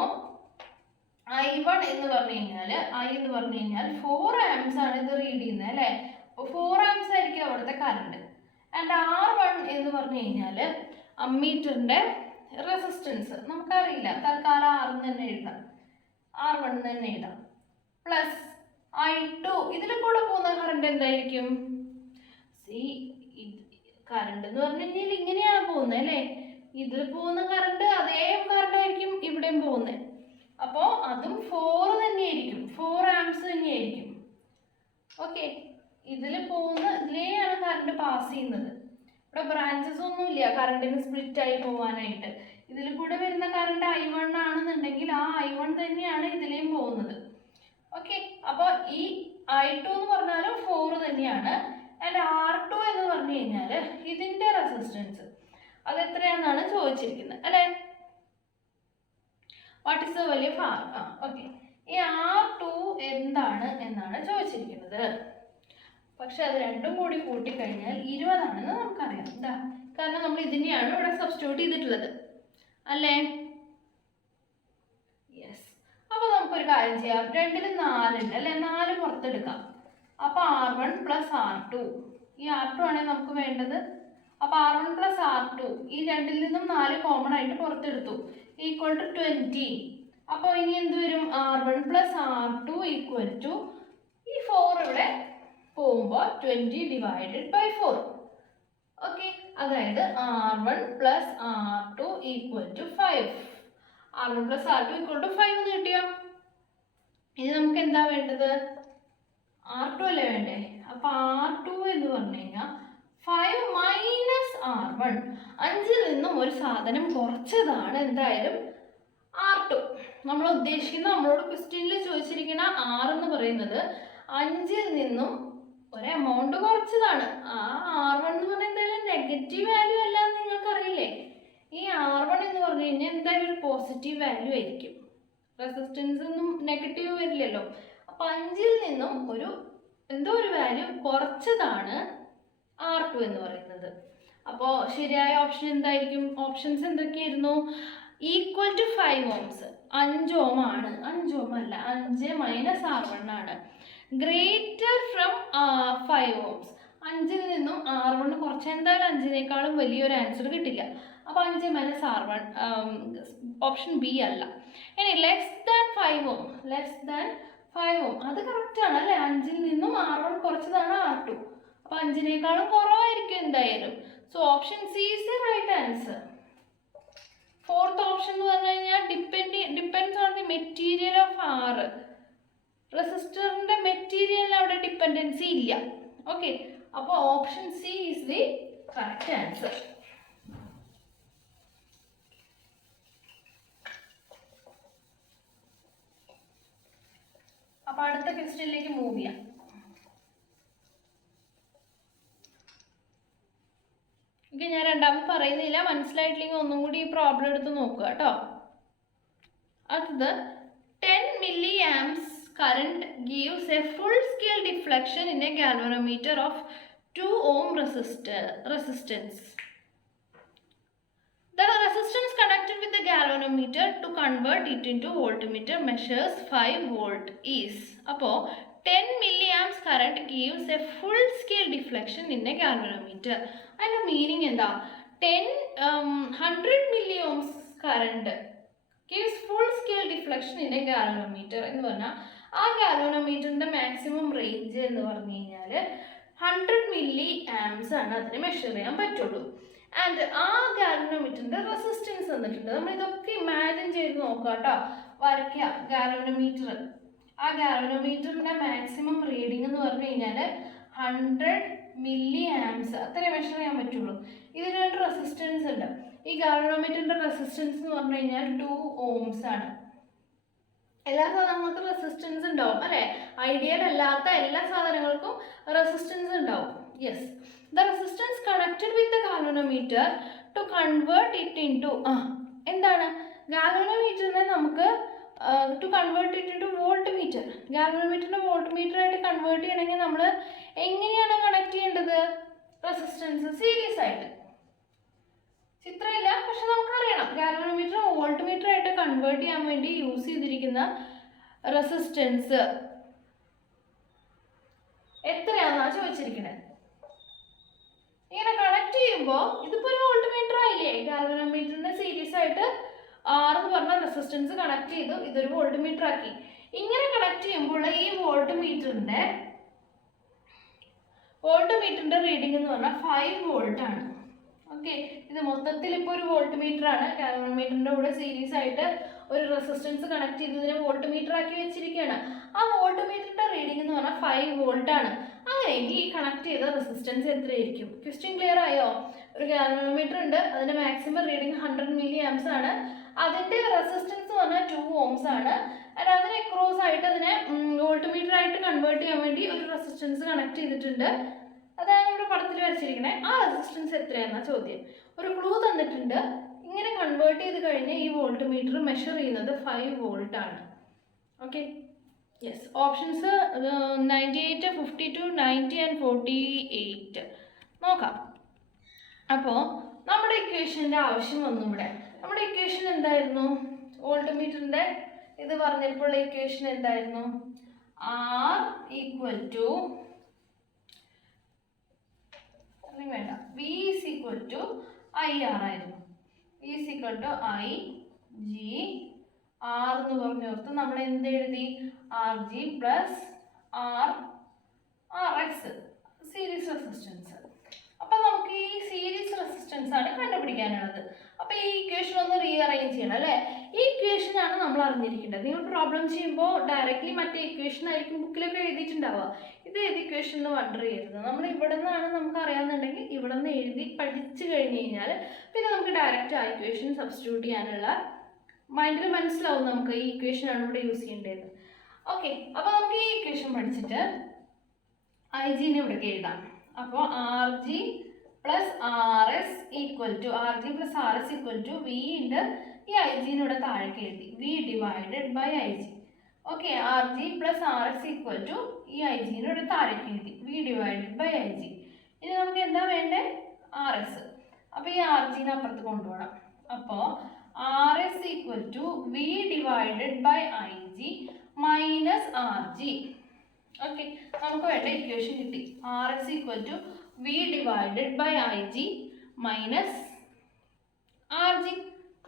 I1 എന്ന് പറഞ്ഞു കഴിഞ്ഞാൽ എന്ന് പറഞ്ഞു കഴിഞ്ഞാൽ 4 ആംസ് ആണ് ഇത് റീഡ് ചെയ്യുന്നത് അല്ലേ? അപ്പോൾ 4 ആംസ് ആയിരിക്കും അവിടുത്തെ കറണ്ട്. ആൻഡ് R1 എന്ന് പറഞ്ഞു കഴിഞ്ഞാൽ അമ്മീറ്ററിന്റെ റെസിസ്റ്റൻസ് നമുക്കറിയില്ല, തൽക്കാലം R തന്നെ എഴുതാം, R1 തന്നെ എഴുതാം, പ്ലസ് I2 ഇതിൽ കൂടെ പോകുന്ന കറണ്ട് എന്തായിരിക്കും? കറണ്ട് എന്ന് പറഞ്ഞു കഴിഞ്ഞാൽ ഇങ്ങനെയാണ് പോകുന്നത് അല്ലേ, ഇതിൽ പോകുന്ന കറണ്ട് അതേ കറണ്ട് ആയിരിക്കും ഇവിടെയും പോകുന്നത്. അപ്പോൾ അതും 4 തന്നെയായിരിക്കും, 4 ആംപ്സ് തന്നെയായിരിക്കും. ഓക്കെ, ഇതിലെയാണ് കറണ്ട് പാസ് ചെയ്യുന്നത്. ഇവിടെ ബ്രാഞ്ചസ് ഒന്നുമില്ല കറണ്ടിന് സ്പ്ലിറ്റ് ആയി പോകാനായിട്ട്. ഇതിൽ കൂടെ വരുന്ന കറണ്ട് I1 ആണെന്നുണ്ടെങ്കിൽ ആ I1 തന്നെയാണ് ഇതിലേയും പോകുന്നത്. ഓക്കെ, അപ്പോൾ ഈ I2 എന്ന് പറഞ്ഞാലും 4 തന്നെയാണ്. ആൻഡ് R2 എന്ന് പറഞ്ഞു കഴിഞ്ഞാൽ ഇതിന്റെ റെസിസ്റ്റൻസ് അത് എത്രയാണെന്നാണ് ചോദിച്ചിരിക്കുന്നത് അല്ലേ. What is the value of R? Okay, ഈ R2 എന്താണ് എന്നാണ് ചോദിച്ചിരിക്കുന്നത്. പക്ഷെ അത് രണ്ടും കൂടി കൂട്ടിക്കഴിഞ്ഞാൽ 20 ആണെന്ന് നമുക്കറിയാം. എന്താ കാരണം നമ്മൾ ഇതിനെയാണ് ഇവിടെ സബ്സ്റ്റിറ്റ്യൂട്ട് ചെയ്തിട്ടുള്ളത് അല്ലേ. യെസ്, അപ്പോൾ നമുക്കൊരു കാര്യം ചെയ്യാം, 2ൽ 4 ഉണ്ട് അല്ലേ, 4 പുറത്തെടുക്കാം. അപ്പോൾ R1 പ്ലസ് R2, ഈ R2 ആണ് നമുക്ക് വേണ്ടത്. അപ്പോൾ R1 പ്ലസ് R2, ഈ 2ൽ നിന്നും 4 കോമൺ ആയിട്ട് പുറത്തെടുത്തു, ഈക്വൽ ടു 20. അപ്പോൾ ഇനി എന്ത് വരും? R1 plus R2 equal to ഈ 4 ഇവിടെ പോകുമ്പോൾ 20 ഡിവൈഡഡ് ബൈ 4. ഓക്കെ, അതായത് R1 plus R2 equal to 5. R1 plus R2 equal to 5 എന്ന് കിട്ടിയോ? ഇനി നമുക്ക് എന്താ വേണ്ടത്? R2 അല്ലേ വേണ്ടേ? അപ്പൊ R2 എന്ന് പറഞ്ഞു കഴിഞ്ഞാൽ 5 മൈനസ് R1, 5ൽ നിന്നും ഒരു സാധനം കുറച്ചതാണ് എന്തായാലും R2. നമ്മൾ ഉദ്ദേശിക്കുന്ന, നമ്മളോട് ക്വസ്റ്റ്യനിൽ ചോദിച്ചിരിക്കുന്ന R എന്ന് പറയുന്നത് 5ൽ നിന്നും ഒരു എമൗണ്ട് കുറച്ചതാണ്. ആ R1 എന്ന് പറഞ്ഞാൽ എന്തായാലും നെഗറ്റീവ് വാല്യൂ അല്ല എന്ന് നിങ്ങൾക്കറിയില്ലേ. ഈ R1 എന്ന് പറഞ്ഞു കഴിഞ്ഞാൽ എന്തായാലും ഒരു പോസിറ്റീവ് വാല്യൂ ആയിരിക്കും, റെസിസ്റ്റൻസ് ഒന്നും നെഗറ്റീവ് വരില്ലല്ലോ. അപ്പൊ 5ൽ നിന്നും എന്തോ ഒരു വാല്യൂ കുറച്ചതാണ് R2 എന്ന് പറയുന്നത്. അപ്പോൾ ശരിയായ ഓപ്ഷൻ എന്തായിരിക്കും? ഓപ്ഷൻസ് എന്തൊക്കെയായിരുന്നു? ഈക്വൽ ടു 5 ഓംസ്, 5 ഓം ആണ്, 5 ഓം അല്ല, 5 മൈനസ് R1 ആണ്. ഗ്രേറ്റർ ഫ്രം 5 ഓംസ്, 5ൽ നിന്നും R1 കുറച്ച്, എന്തായാലും 5നേക്കാളും വലിയൊരു ആൻസർ കിട്ടില്ല. അപ്പോൾ 5 മൈനസ് R1 ഓപ്ഷൻ ബി അല്ല. ഇനി ലെസ് ദാൻ 5 ഓം, ലെസ് ദാൻ 5 ഓം അത് കറക്റ്റ് ആണ് അല്ലേ. 5ൽ നിന്നും R1 കുറച്ചതാണ് R2, അപ്പോൾ 5നേക്കാളും കുറവായിരിക്കും എന്തായാലും. So option C is the right answer. Fourth option എന്ന് പറഞ്ഞു കഴിഞ്ഞാൽ depends on the material of R. റെസിസ്റ്ററിന്റെ മെറ്റീരിയലിന് അവിടെ ഡിപ്പെൻഡൻസി ഇല്ല. ഓക്കെ, അപ്പോൾ option C is the correct answer. അപ്പോൾ അടുത്ത ക്വസ്റ്റ്യനിലേക്ക് മൂവ് ചെയ്യാം. എനിക്ക് ഞാൻ രണ്ടാമത് പറയുന്നില്ല, മനസ്സിലായിട്ടില്ലെങ്കിൽ ഒന്നും കൂടി ഈ പ്രോബ്ലം എടുത്ത് നോക്കുക കേട്ടോ. അടുത്തത് 10 milliamps current gives a full scale deflection in a galvanometer of 2 ohm resistance. The resistance connected with the galvanometer to convert it into voltmeter measures 5 volt is. അപ്പോൾ 10 milliamps current gives a full scale deflection in a galvanometer. അതിൻ്റെ meaning എന്താ? 100 milliohms current gives full scale deflection in a galvanometer എന്ന് പറഞ്ഞാൽ ആ ഗാൽവനോമീറ്ററിന്റെ maximum range എന്ന് പറഞ്ഞു കഴിഞ്ഞാൽ 100 milli arms ആണ് അതിനെ മെഷർ ചെയ്യാൻ പറ്റുള്ളൂ. ആൻഡ് ആ ഗാൽവനോമീറ്ററിന്റെ റെസിസ്റ്റൻസ് തന്നിട്ടുണ്ട്. നമ്മൾ ഇതൊക്കെ ഇമാജിൻ ചെയ്ത് നോക്കുക കേട്ടോ, വരയ്ക്കുക. ഗാൽവനോമീറ്റർ, ആ ഗാൽവനോമീറ്ററിന്റെ മാക്സിമം റീഡിംഗ് എന്ന് പറഞ്ഞു കഴിഞ്ഞാൽ 100 മില്ലി ആംസ് അത്രേ മെഷർ ചെയ്യാൻ പറ്റുള്ളൂ. ഇതിന് രണ്ട് റെസിസ്റ്റൻസ് ഉണ്ട്. ഈ ഗാൽവനോമീറ്ററിന്റെ റെസിസ്റ്റൻസ് എന്ന് പറഞ്ഞു കഴിഞ്ഞാൽ 2 ohms ആണ്. എല്ലാ സാധനങ്ങൾക്കും റെസിസ്റ്റൻസ് ഉണ്ടാവും അല്ലേ. ഐഡിയൽ അല്ലാത്ത എല്ലാ സാധനങ്ങൾക്കും റെസിസ്റ്റൻസ് ഉണ്ടാവും. Yes, the resistance connected with the galvanometer to convert it into എന്താണ്? ഗാൽവനോമീറ്ററിനെ നമുക്ക് to convert it into voltmeter. ഗാൽവനോമീറ്ററിനെ വോൾട്ട് മീറ്റർ ആയിട്ട് കൺവേർട്ട് ചെയ്യണമെങ്കിൽ നമ്മൾ എങ്ങനെയാണ് കണക്ട് ചെയ്യേണ്ടത്? റെസിസ്റ്റൻസ് സീരീസ് ആയിട്ട്. ചിത്രമില്ല, പക്ഷെ നമുക്കറിയണം ഗാൽവനോമീറ്റർ വോൾട്ട് മീറ്റർ ആയിട്ട് കൺവേർട്ട് ചെയ്യാൻ വേണ്ടി യൂസ് ചെയ്തിരിക്കുന്ന റെസിസ്റ്റൻസ് എത്രയാണെന്നാണ് ചോദിച്ചിരിക്കുന്നത്. ഇങ്ങനെ കണക്ട് ചെയ്യുമ്പോൾ ഇതിപ്പോൾ ഒരു വോൾട്ട് മീറ്റർ ആയില്ലേ, ഗാൽവനോമീറ്ററിന്റെ സീരീസ് ആയിട്ട് R എന്ന് പറഞ്ഞ റെസിസ്റ്റൻസ് കണക്ട് ചെയ്തു, ഇതൊരു വോൾട്ട് മീറ്റർ ആക്കി. ഇങ്ങനെ കണക്ട് ചെയ്യുമ്പോൾ ഈ വോൾട്ട് മീറ്ററിന്റെ റീഡിംഗ് എന്ന് പറഞ്ഞാൽ 5 വോൾട്ട് ആണ്. ഓക്കെ, ഇത് മൊത്തത്തിൽ ഇപ്പോൾ ഒരു വോൾട്ട് മീറ്റർ ആണ്. ഗാൽവനോമീറ്ററിന്റെ കൂടെ സീരീസ് ആയിട്ട് ഒരു റെസിസ്റ്റൻസ് കണക്ട് ചെയ്ത് ഇതിനെ വോൾട്ട് മീറ്റർ ആക്കി വെച്ചിരിക്കുകയാണ്. ആ വോൾട്ട് മീറ്ററിന്റെ റീഡിംഗ് എന്ന് പറഞ്ഞാൽ 5 വോൾട്ട് ആണ്. അങ്ങനെയെങ്കിൽ ഈ കണക്ട് ചെയ്ത റെസിസ്റ്റൻസ് എത്രയായിരിക്കും? ക്വസ്റ്റ്യൻ ക്ലിയർ ആയോ? ഒരു ഗാൽവനോമീറ്റർ ഉണ്ട്, അതിന്റെ മാക്സിമം റീഡിംഗ് 100 മില്ലി ആംസ് ആണ്. അതിന്റെ റെസിസ്റ്റൻസ് പറഞ്ഞാൽ 2 ഓംസ് ആണ്. അതിനെ ക്രോസ് ആയിട്ട് അതിനെ വോൾട്ട് മീറ്റർ ആയിട്ട് കൺവേർട്ട് ചെയ്യാൻ വേണ്ടി ഒരു റെസിസ്റ്റൻസ് കണക്ട് ചെയ്തിട്ടുണ്ട്. അതാണ് ഇവിടെ പടത്തിൽ വരച്ചിരിക്കണേ. ആ റെസിസ്റ്റൻസ് എത്രയാണെന്ന ചോദ്യം. ഒരു ക്ലൂ തന്നിട്ടുണ്ട്. ഇങ്ങനെ കൺവേർട്ട് ചെയ്ത് കഴിഞ്ഞ് ഈ വോൾട്ട് മീറ്റർ മെഷർ ചെയ്യുന്നത് 5 വോൾട്ട് ആണ്. Okay, yes. ഓപ്ഷൻസ് 98, 52, 90 ആൻഡ് 48 നോക്കാം. അപ്പോൾ നമ്മുടെ ഇക്വേഷൻ്റെ ആവശ്യം വന്നു ഇവിടെ. നമ്മുടെ ഇക്വേഷൻ എന്തായിരുന്നു? വോൾട്ട് മീറ്ററിൻ്റെ ഇത് പറഞ്ഞപ്പോൾ ഇക്വേഷൻ എന്തായിരുന്നു? R ഈക്വൽ ടു വേണ്ട, V is equal to IR ആയിരുന്നു. V is equal to IG R എന്ന് പറഞ്ഞോർത്ത് നമ്മൾ എന്ത് എഴുതി? RG plus RX series resistance. അപ്പം നമുക്ക് ഈ സീരീസ് റെസിസ്റ്റൻസ് ആണ് കണ്ടുപിടിക്കാനുള്ളത്. അപ്പം ഈ ഇക്വേഷൻ ഒന്ന് റീഅറേഞ്ച് ചെയ്യണം അല്ലേ? ഈ ഇക്വേഷനാണ് നമ്മൾ അറിഞ്ഞിരിക്കേണ്ടത്. നിങ്ങൾ പ്രോബ്ലം ചെയ്യുമ്പോൾ ഡയറക്റ്റ്ലി മറ്റേ ഇക്വേഷൻ ആയിരിക്കും ബുക്കിലൊക്കെ എഴുതിയിട്ടുണ്ടാവുക. ഇത് ഏത് ഇക്വേഷൻ എന്ന് വണ്ടർ ചെയ്യരുത്. നമ്മൾ ഇവിടെ നിന്നാണ് നമുക്ക് അറിയാമെന്നുണ്ടെങ്കിൽ ഇവിടെ നിന്ന് എഴുതി പഠിച്ചു കഴിഞ്ഞ് കഴിഞ്ഞാൽ പിന്നെ നമുക്ക് ഡയറക്റ്റ് ആ ഇക്വേഷൻ സബ്സ്റ്റിറ്റ്യൂട്ട് ചെയ്യാനുള്ള മൈൻഡിൽ മനസ്സിലാവും നമുക്ക് ഈ ഇക്വേഷനാണ് ഇവിടെ യൂസ് ചെയ്യേണ്ടത്. ഓക്കെ, അപ്പോൾ നമുക്ക് ഈ ഇക്വേഷൻ പഠിച്ചിട്ട് IG-നെ ഇവിടേക്ക് എഴുതാം. അപ്പോൾ RG plus RS equal to V ഉണ്ട്. ഈ IG-നെ ഇവിടെ താഴേക്ക് എഴുതി, V divided by IG. Okay, RG plus RS equal to ഈ IG-നെ ഇവിടെ താഴേക്ക് എഴുതി, V ഡിവൈഡഡ് ബൈ IG. ഇനി നമുക്ക് എന്താ വേണ്ടേ? RS. അപ്പോൾ ഈ RG-നെ അപ്പുറത്ത് കൊണ്ടുപോകണം. അപ്പോൾ RS equal to V divided by IG minus RG. Okay, നമുക്ക് വേണ്ട ഇക്വേഷൻ കിട്ടി. RS equal to V divided by IG minus RG.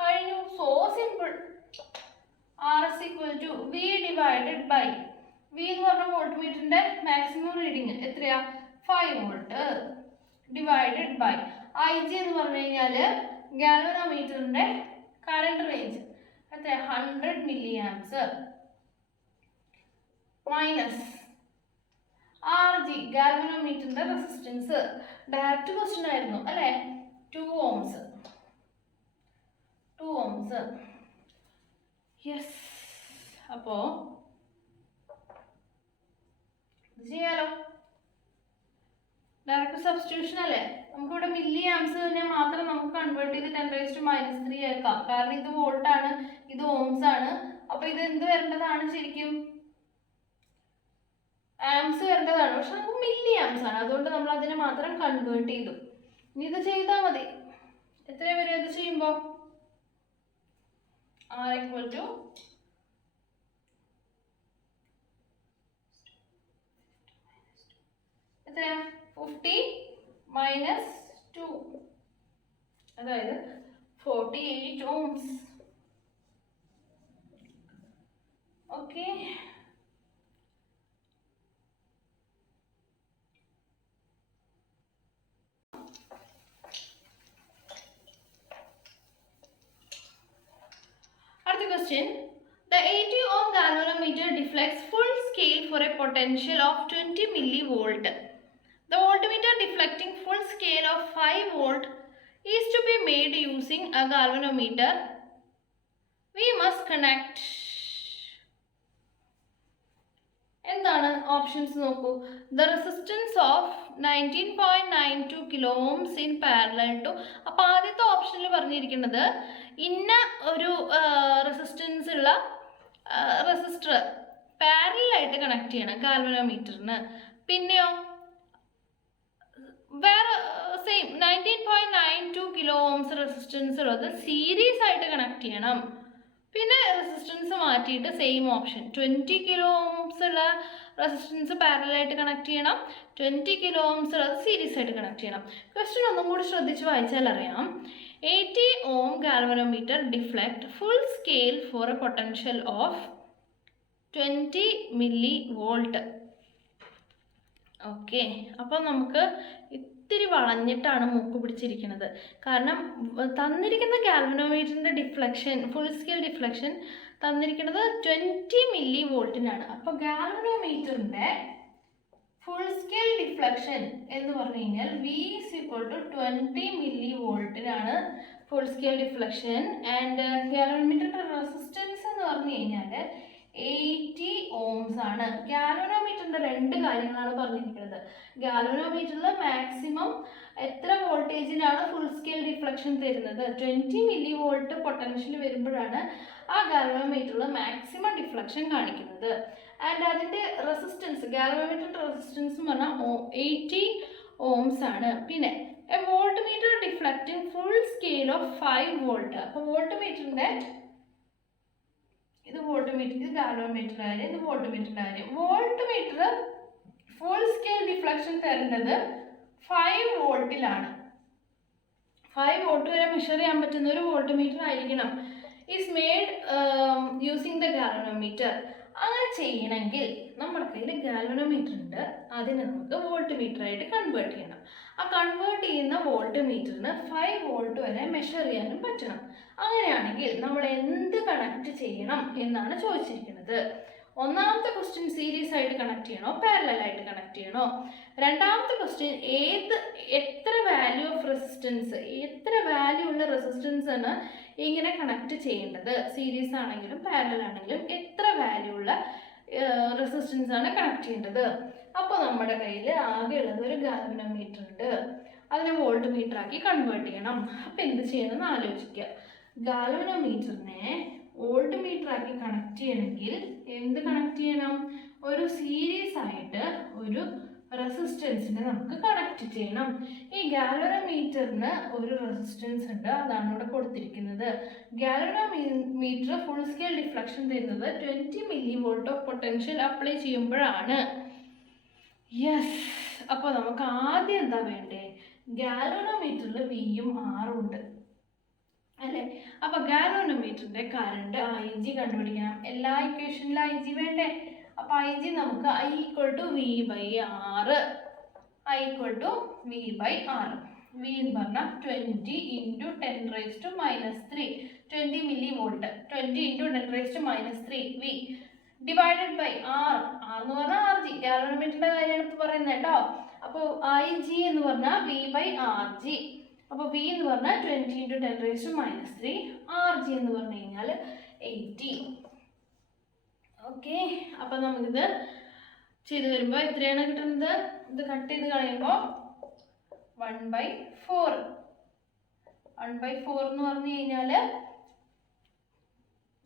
കഴിഞ്ഞു. So simple. RS equal to V divided by V എന്ന് പറഞ്ഞ വോൾട്ട് മീറ്ററിന്റെ മാക്സിമം റീഡിങ് എത്രയാ? 5 volt divided by IG എന്ന് പറഞ്ഞു കഴിഞ്ഞാൽ ഗാൽവനോമീറ്ററിന്റെ കറണ്ട് റേഞ്ച് എത്ര? 100 മില്ലി ആംസ് മൈനസ് RG ഗാൽവനോമീറ്ററിന്റെ resistance. Direct question ആയിരുന്നു അല്ലേ? 2 ഓംസ്. യെസ്. അപ്പോൾ ഇത് ചെയ്യാലോ. ഡയറക്റ്റ് സബ്സ്റ്റിറ്റ്യൂഷൻ അല്ലേ? നമുക്കിവിടെ മില്ലി ആംസ് തന്നെ മാത്രം നമുക്ക് കൺവേർട്ട് ചെയ്ത് 10⁻³ ആക്കാം. കാരണം ഇത് വോൾട്ട് ആണ്, ഇത് ഓംസ് ആണ്. അപ്പോൾ ഇത് എന്ത് വരേണ്ടതാണ്? ശരിക്കും ആംസ് വരേണ്ടതാണ്. പക്ഷെ നമുക്ക് മില്ലി ആംസ് ആണ്, അതുകൊണ്ട് നമ്മൾ അതിനെ മാത്രം കൺവേർട്ട് ചെയ്തു. ഇനി ഇത് ചെയ്താൽ മതി. എത്ര വരെ ഇത് ചെയ്യുമ്പോൾ? R equal to എത്രയാ? 50 മൈനസ് 2, അതായത് 48 Ohm's. Okay, question. The 80 ohm galvanometer deflects full scale for a potential of 20 millivolt. The voltmeter deflecting full scale of 5 volt is to be made using a galvanometer. We must connect. എന്താണ് options നോക്കൂ. The resistance of 19.92 kilo ohms in parallel to. അപ്പോൾ ആദ്യത്തെ ഓപ്ഷനിൽ പറഞ്ഞിരിക്കുന്നത് ഇന്ന ഒരു resistance ഉള്ള resistor പാരലായിട്ട് കണക്ട് ചെയ്യണം ഗാൽവനോമീറ്ററിന്. പിന്നെയോ വേറെ സെയിം 19.92 കിലോ ഓംസ് റെസിസ്റ്റൻസ് ഉള്ളത് സീരീസ് ആയിട്ട് കണക്ട് ചെയ്യണം. പിന്നെ റെസിസ്റ്റൻസ് മാറ്റിയിട്ട് സെയിം ഓപ്ഷൻ 20 കിലോ ഓംസ് ഉള്ള റെസിസ്റ്റൻസ് പാരലായിട്ട് കണക്ട് ചെയ്യണം, 20 കിലോ ഓംസ് ഉള്ളത് സീരീസ് ആയിട്ട് കണക്ട് ചെയ്യണം. ക്വസ്റ്റ്യൻ ഒന്നും കൂടി ശ്രദ്ധിച്ച് വായിച്ചാൽ അറിയാം. 80 ohm galvanometer deflect full scale for a potential of 20 millivolt. Okay, അപ്പോൾ നമുക്ക് ഇത്തിരി വളഞ്ഞിട്ടാണ് മൂക്ക് പിടിച്ചിരിക്കുന്നത്. കാരണം തന്നിരിക്കുന്ന ഗാൽവനോമീറ്ററിൻ്റെ ഡിഫ്ലക്ഷൻ, ഫുൾ സ്കെയിൽ ഡിഫ്ലക്ഷൻ തന്നിരിക്കുന്നത് 20 മില്ലി വോൾട്ടിനാണ്. അപ്പോൾ ഗാൽവനോമീറ്ററിൻ്റെ ഫുൾ സ്കെയിൽ ഡിഫ്ലക്ഷൻ എന്ന് പറഞ്ഞു കഴിഞ്ഞാൽ V is equal to 20 milli വോൾട്ടിനാണ് ഫുൾ സ്കെയിൽ ഡിഫ്ലക്ഷൻ. ആൻഡ് ഗാൽവനോമീറ്ററിൻ്റെ റെസിസ്റ്റൻസ് എന്ന് പറഞ്ഞു കഴിഞ്ഞാൽ 80 ഓംസ് ആണ്. ഗാൽവനോമീറ്ററിൻ്റെ രണ്ട് കാര്യങ്ങളാണ് പറഞ്ഞിരിക്കുന്നത്. ഗാൽവനോമീറ്ററിൽ മാക്സിമം എത്ര വോൾട്ടേജിലാണ് ഫുൾ സ്കെയിൽ ഡിഫ്ലക്ഷൻ തരുന്നത്, 20 മില്ലി വോൾട്ട് പൊട്ടൻഷ്യൽ വരുമ്പോഴാണ് ആ ഗാൽവനോമീറ്ററിൽ മാക്സിമം ഡിഫ്ലക്ഷൻ കാണിക്കുന്നത്. ആൻഡ് അതിൻ്റെ റെസിസ്റ്റൻസ്, ഗാൽവനോമീറ്ററിൻ്റെ റെസിസ്റ്റൻസ് എന്ന് പറഞ്ഞാൽ 80 ഓംസ് ആണ്. പിന്നെ A volt meter deflecting full scale of 5 volt. അപ്പോൾ വോൾട്ട് മീറ്ററിൻ്റെ ഇത് വോൾട്ട് മീറ്റർ, ഇത് ഗാൽവനോമീറ്റർ കാര്യം, ഇത് വോൾട്ട് മീറ്ററിൻ്റെ കാര്യം. Volt meter full scale deflection തരേണ്ടത് 5 വോൾട്ടിലാണ്. 5 വോൾട്ട് വരെ മെഷർ ചെയ്യാൻ പറ്റുന്ന ഒരു വോൾട്ട് മീറ്റർ ആയിരിക്കണം. Is made using the galvanometer. അങ്ങനെ ചെയ്യണമെങ്കിൽ നമ്മുടെ കയ്യിൽ ഗാൽവനോമീറ്റർ ഉണ്ട്, അതിനെ നമുക്ക് വോൾട്ട് മീറ്ററായിട്ട് കൺവേർട്ട് ചെയ്യണം. ആ കൺവേർട്ട് ചെയ്യുന്ന വോൾട്ട് മീറ്ററിന് 5 വോൾട്ട് വരെ മെഷർ ചെയ്യാനും പറ്റണം. അങ്ങനെയാണെങ്കിൽ നമ്മൾ എന്ത് കണക്ട് ചെയ്യണം എന്നാണ് ചോദിച്ചിരിക്കുന്നത്. ഒന്നാമത്തെ ക്വസ്റ്റ്യൻ സീരീസ് ആയിട്ട് കണക്ട് ചെയ്യണോ പാരലൽ ആയിട്ട് കണക്ട് ചെയ്യണോ. രണ്ടാമത്തെ ക്വസ്റ്റ്യൻ എത്ര വാല്യൂ ഓഫ് റെസിസ്റ്റൻസ്, എത്ര വാല്യൂ ഉള്ള റെസിസ്റ്റൻസ് ആണ് ഇങ്ങനെ കണക്ട് ചെയ്യേണ്ടത്, സീരീസ് ആണെങ്കിലും പാരലൽ ആണെങ്കിലും എത്ര വാല്യൂ ഉള്ള റെസിസ്റ്റൻസ് ആണ് കണക്ട് ചെയ്യേണ്ടത്. അപ്പോൾ നമ്മുടെ കയ്യിൽ ആകെ ഉള്ളത് ഒരു ഗാൽവനോമീറ്റർ ഉണ്ട്, അതിനെ വോൾട്ട് മീറ്റർ ആക്കി കൺവേർട്ട് ചെയ്യണം. അപ്പോൾ എന്ത് ചെയ്യണമെന്ന് ആലോചിക്കുക. ഗാൽവനോമീറ്ററിനെ വോൾട്ട് മീറ്റർ ആക്കി കണക്ട് ചെയ്യണമെങ്കിൽ എന്ത് കണക്ട് ചെയ്യണം, ഒരു സീരീസ് ആയിട്ട് ഒരു റെസിസ്റ്റൻസിനെ നമുക്ക് കണക്ട് ചെയ്യണം. ഈ ഗാൽവനോമീറ്ററിന് ഒരു റെസിസ്റ്റൻസ് ഉണ്ട്, അതാണ് ഇവിടെ കൊടുത്തിരിക്കുന്നത്. ഗാൽവനോമീറ്റർ ഫുൾ സ്കെയിൽ ഡിഫ്ലക്ഷൻ തരുന്നത് 20 milli volt of potential apply ചെയ്യുമ്പോഴാണ്. യെസ്, അപ്പോൾ നമുക്ക് ആദ്യം എന്താ വേണ്ടേ, ഗാൽവനോമീറ്ററിൽ വിയും ആറും ഉണ്ട് അല്ലേ. അപ്പോൾ ഗാൽവനോമീറ്ററിൻ്റെ കറണ്ട് IG കണ്ടുപിടിക്കണം. എല്ലാ ഇക്വേഷനിലും IG വേണ്ടേ. അപ്പോൾ IG നമുക്ക് I = V/R, I = V/R. V എന്ന് പറഞ്ഞാൽ 20 × 10⁻³ 20 milli volt, 20 × 10⁻³ V divided by R. R എന്ന് പറഞ്ഞാൽ RG, ഗാൽവനോമീറ്ററിൻ്റെ കാര്യമാണ് ഇപ്പോൾ പറയുന്നത് കേട്ടോ. അപ്പോൾ IG എന്ന് പറഞ്ഞാൽ V/RG. അപ്പോൾ V എന്ന് പറഞ്ഞാൽ 20 × 10⁻³, RG എന്ന് പറഞ്ഞു കഴിഞ്ഞാൽ 80. ഓക്കെ, അപ്പോൾ നമുക്കിത് ചെയ്ത് വരുമ്പോൾ എത്രയാണ് കിട്ടുന്നത്, ഇത് കട്ട് ചെയ്ത് കളയുമ്പോൾ 1/4. 1/4 എന്ന് പറഞ്ഞു കഴിഞ്ഞാൽ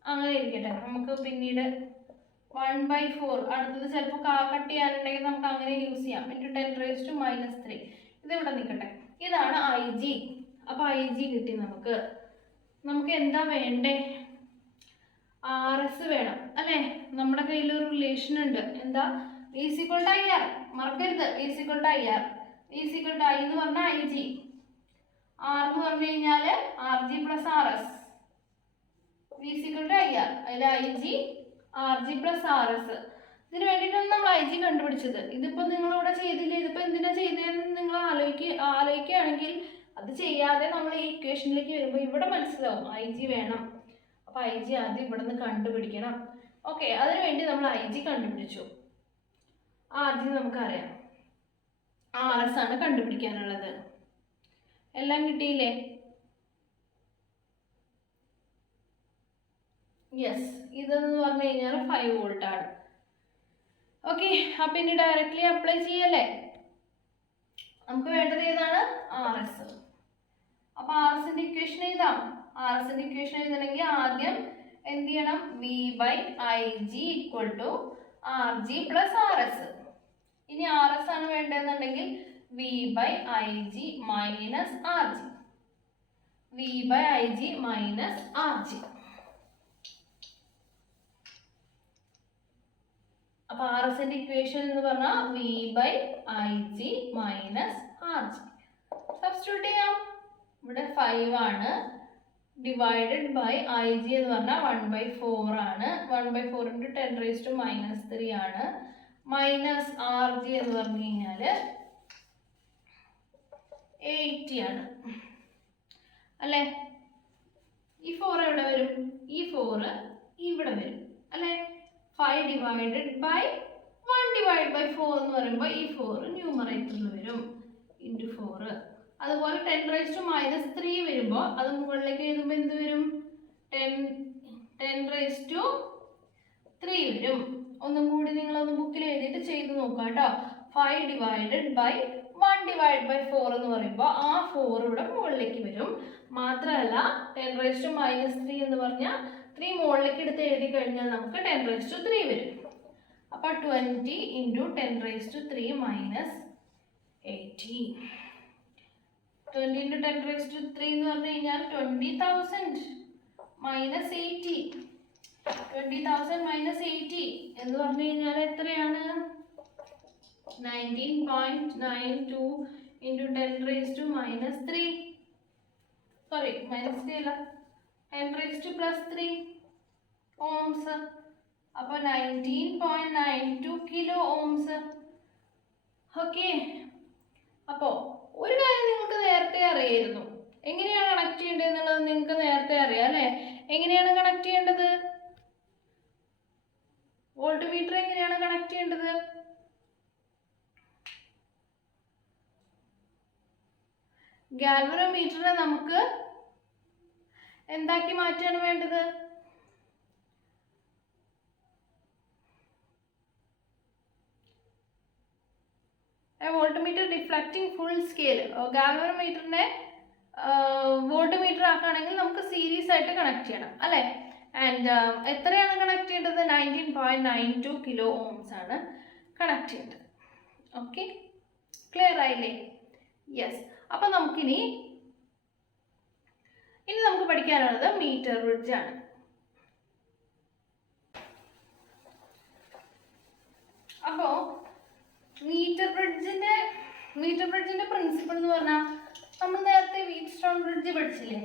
അങ്ങനെ ഇരിക്കട്ടെ, നമുക്ക് പിന്നീട് 1/4 അടുത്തത് ചിലപ്പോൾ കട്ട് ചെയ്യാനുണ്ടെങ്കിൽ നമുക്ക് അങ്ങനെ യൂസ് ചെയ്യാം. × 10⁻³ ഇതിവിടെ നിൽക്കട്ടെ. ഇതാണ് IG. അപ്പോൾ IG കിട്ടി. നമുക്ക് എന്താ വേണ്ടേ, RS വേണം അല്ലേ. നമ്മുടെ കയ്യിലൊരു റിലേഷൻ ഉണ്ട്, എന്താ, V = IR. മറക്കരുത്, V = IR. V = I എന്ന് പറഞ്ഞാൽ IG, R എന്ന് പറഞ്ഞു കഴിഞ്ഞാൽ RG + RS. V = IR, അതിൽ IG RG + RS. ഇതിന് വേണ്ടിയിട്ടാണ് നമ്മൾ IG കണ്ടുപിടിച്ചത്. ഇതിപ്പോൾ നിങ്ങളിവിടെ ചെയ്തില്ല, ഇതിപ്പോൾ എന്തിനാ ചെയ്തതെന്ന് നിങ്ങൾ ആലോചിക്കുകയാണെങ്കിൽ അത് ചെയ്യാതെ നമ്മൾ ഈ ഇക്വേഷനിലേക്ക് വരുമ്പോൾ ഇവിടെ മനസ്സിലാവും IG വേണം. അപ്പോൾ IG ആദ്യം ഇവിടെ നിന്ന് കണ്ടുപിടിക്കണം. ഓക്കെ, അതിനുവേണ്ടി നമ്മൾ IG കണ്ടുപിടിച്ചു. RG നമുക്കറിയാം, RS ആണ് കണ്ടുപിടിക്കാനുള്ളത്. എല്ലാം കിട്ടിയില്ലേ? യെസ്, ഇതെന്ന് പറഞ്ഞു കഴിഞ്ഞാൽ 5 വോൾട്ട് ആണ്. ഓക്കെ, അപ്പം ഇനി ഡയറക്റ്റ്ലി അപ്ലൈ ചെയ്യല്ലേ. നമുക്ക് വേണ്ടത് ഏതാണ്, RS. അപ്പോൾ RSൻ്റെ ഇക്വേഷൻ എഴുതാം. RSൻ്റെ ഇക്വേഷൻ എഴുതണമെങ്കിൽ ആദ്യം എന്ത് ചെയ്യണം, V/IG = RG + RS. ഇനി RS ആണ് വേണ്ടതെന്നുണ്ടെങ്കിൽ V/IG - RG. V/IG - RG. അപ്പോൾ ആർ എസിൻ്റെ ഇക്വേഷൻ എന്ന് പറഞ്ഞാൽ V by I G minus R G. Substitute ചെയ്യാം. ഇവിടെ 5 ആണ്, ഡിവൈഡഡ് ബൈ ഐ ജി എന്ന് പറഞ്ഞാൽ 1/4 ആണ്. 1/4 × 10⁻³ ആണ്. മൈനസ് ആർ ജി എന്ന് പറഞ്ഞു കഴിഞ്ഞാൽ 80 ആണ് അല്ലേ. ഈ 4 എവിടെ വരും? ഈ 4 ഇവിടെ വരും അല്ലേ. 5 ഡിവൈഡഡ് ബൈ 1/4 എന്ന് പറയുമ്പോൾ ഈ 4 ന്യൂമറേറ്ററിൽ വരും, ഇൻറ്റു 4. അതുപോലെ 10⁻³ വരുമ്പോൾ അത് മുകളിലേക്ക് എഴുതുമ്പോൾ എന്ത് വരും? 10⁻³ വരും. ഒന്നും കൂടി നിങ്ങളൊന്ന് ബുക്കിൽ എഴുതിയിട്ട് ചെയ്ത് നോക്കാം കേട്ടോ. 5 ഡിവൈഡഡ് ബൈ 1/4 എന്ന് പറയുമ്പോൾ ആ 4 ഇവിടെ മുകളിലേക്ക് വരും. മാത്രമല്ല 10⁻³ എന്ന് പറഞ്ഞാൽ 3 മുകളിലേക്ക് എടുത്ത് എഴുതി കഴിഞ്ഞാൽ നമുക്ക് 10⁻³ വരും. അപ്പോൾ 20 × 10⁻³ മൈനസ് 80. 20 × 10⁻³ എന്ന് പറഞ്ഞു കഴിഞ്ഞാൽ 20,000 മൈനസ് 80. 20,000 മൈനസ് 80 എന്ന് പറഞ്ഞു കഴിഞ്ഞാൽ എത്രയാണ്? 19.92 × 10⁻³ സോറി -3 അല്ല, 10⁻³ ഓംസ്. അപ്പോൾ 19.92 കിലോ ഓംസ്. ഓക്കെ. അപ്പോൾ ഒരു കാര്യം നിങ്ങൾക്ക് നേരത്തെ അറിയായിരുന്നു, എങ്ങനെയാണ് കണക്ട് ചെയ്യേണ്ടത് എന്നുള്ളത് നിങ്ങൾക്ക് നേരത്തെ അറിയാം അല്ലേ. എങ്ങനെയാണ് കണക്ട് ചെയ്യേണ്ടത്? വോൾട്ട് മീറ്റർ എങ്ങനെയാണ് കണക്ട് ചെയ്യേണ്ടത്? ഗാൽവനോമീറ്ററിനെ നമുക്ക് എന്താക്കി മാറ്റാണ് വേണ്ടത്? Voltmeter deflecting full scale. ഗാൽവനോമീറ്ററിനെ വോൾട്ട് മീറ്റർ ആക്കുകയാണെങ്കിൽ നമുക്ക് സീരീസ് ആയിട്ട് കണക്ട് ചെയ്യണം അല്ലേ. ആൻഡ് എത്രയാണ് കണക്ട് ചെയ്യേണ്ടത്? 19.92 കിലോ ഓംസ് ആണ് കണക്ട് ചെയ്യേണ്ടത്. ഓക്കെ, ക്ലിയർ ആയില്ലേ? യെസ്. അപ്പം നമുക്കിനി നമുക്ക് പഠിക്കാനുള്ളത് മീറ്റർ ബ്രിഡ്ജ് ആണ്. അപ്പോൾ മീറ്റർ ബ്രിഡ്ജിന്റെ പ്രിൻസിപ്പിൾ എന്ന് പറഞ്ഞാൽ നമ്മൾ നേരത്തെ വീറ്റ്സ്റ്റോൺ ബ്രിഡ്ജ് പഠിച്ചില്ലേ?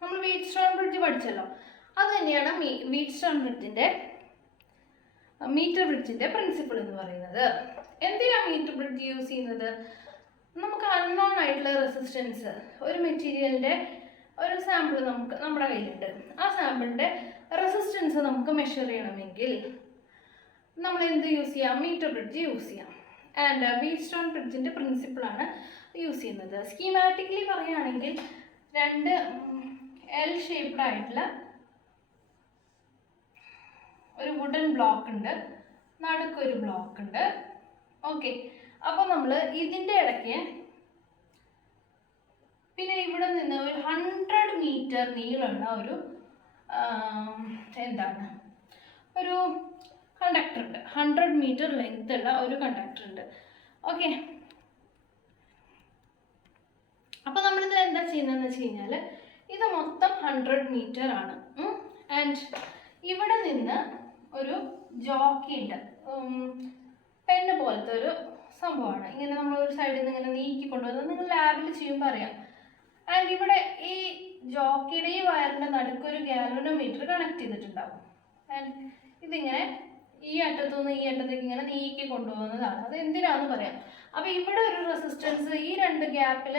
നമ്മൾ വീറ്റ്സ്റ്റോൺ ബ്രിഡ്ജ് പഠിച്ചല്ലോ. അത് തന്നെയാണ് വീറ്റ്സ്റ്റോൺ ബ്രിഡ്ജിന്റെ മീറ്റർ ബ്രിഡ്ജിന്റെ പ്രിൻസിപ്പിൾ എന്ന് പറയുന്നത്. എന്തിനാണ് മീറ്റർ ബ്രിഡ്ജ് യൂസ് ചെയ്യുന്നത്? നമുക്ക് അൺനോൺ ആയിട്ടുള്ള റെസിസ്റ്റൻസ്, ഒരു മെറ്റീരിയലിന്റെ ഒരു സാമ്പിൾ നമ്മുടെ കയ്യിലുണ്ട്. ആ സാമ്പിളിന്റെ റെസിസ്റ്റൻസ് നമുക്ക് മെഷർ ചെയ്യണമെങ്കിൽ നമ്മൾ എന്ത് യൂസ് ചെയ്യാം? മീറ്റർ ബ്രിഡ്ജ് യൂസ് ചെയ്യാം. ആൻഡ് വീറ്റ്സ്റ്റോൺ ബ്രിഡ്ജിന്റെ പ്രിൻസിപ്പിളാണ് യൂസ് ചെയ്യുന്നത്. സ്കീമാറ്റിക്കലി പറയുകയാണെങ്കിൽ 2 L ഷേപ്ഡ് ആയിട്ടുള്ള ഒരു വുഡൻ ബ്ലോക്ക് ഉണ്ട്, നടുക്കൊരു ബ്ലോക്ക് ഉണ്ട്. ഓക്കെ. അപ്പോൾ നമ്മൾ ഇതിൻ്റെ ഇടയ്ക്ക് പിന്നെ ഇവിടെ നിന്ന് ഒരു 100 മീറ്റർ നീളമുള്ള ഒരു ഒരു കണ്ടക്ടർ ഉണ്ട്. 100 മീറ്റർ ലെങ്ത് ഉള്ള ഒരു കണ്ടക്ടർ ഉണ്ട്. ഓക്കെ. അപ്പോൾ നമ്മളിത് എന്താ ചെയ്യുന്നതെന്ന് വെച്ച് കഴിഞ്ഞാൽ ഇത് മൊത്തം 100 മീറ്റർ ആണ്. ആൻഡ് ഇവിടെ നിന്ന് ഒരു ജോക്കി ഉണ്ട്, പെണ്ണ് പോലത്തെ ഒരു സംഭവമാണ്. ഇങ്ങനെ നമ്മൾ ഒരു സൈഡിൽ നിന്ന് ഇങ്ങനെ നീക്കി കൊണ്ടുവന്നത് നിങ്ങൾ ലാബിൽ ചെയ്യുമ്പോൾ അറിയാം. ആൻഡ് ഇവിടെ ഈ ജോക്കിയുടെ ഈ വയറിൻ്റെ നടുക്കൊരു ഗാൽവനോമീറ്റർ കണക്ട് ചെയ്തിട്ടുണ്ടാവും. ആൻഡ് ഇതിങ്ങനെ ഈ അറ്റത്തുനിന്ന് ഈ അറ്റത്തേക്ക് ഇങ്ങനെ നീക്കി കൊണ്ടുപോകുന്നതാണ്. അത് എന്തിനാണെന്ന് പറയാം. അപ്പോൾ ഇവിടെ ഒരു റെസിസ്റ്റൻസ്, ഈ 2 ഗ്യാപ്പിൽ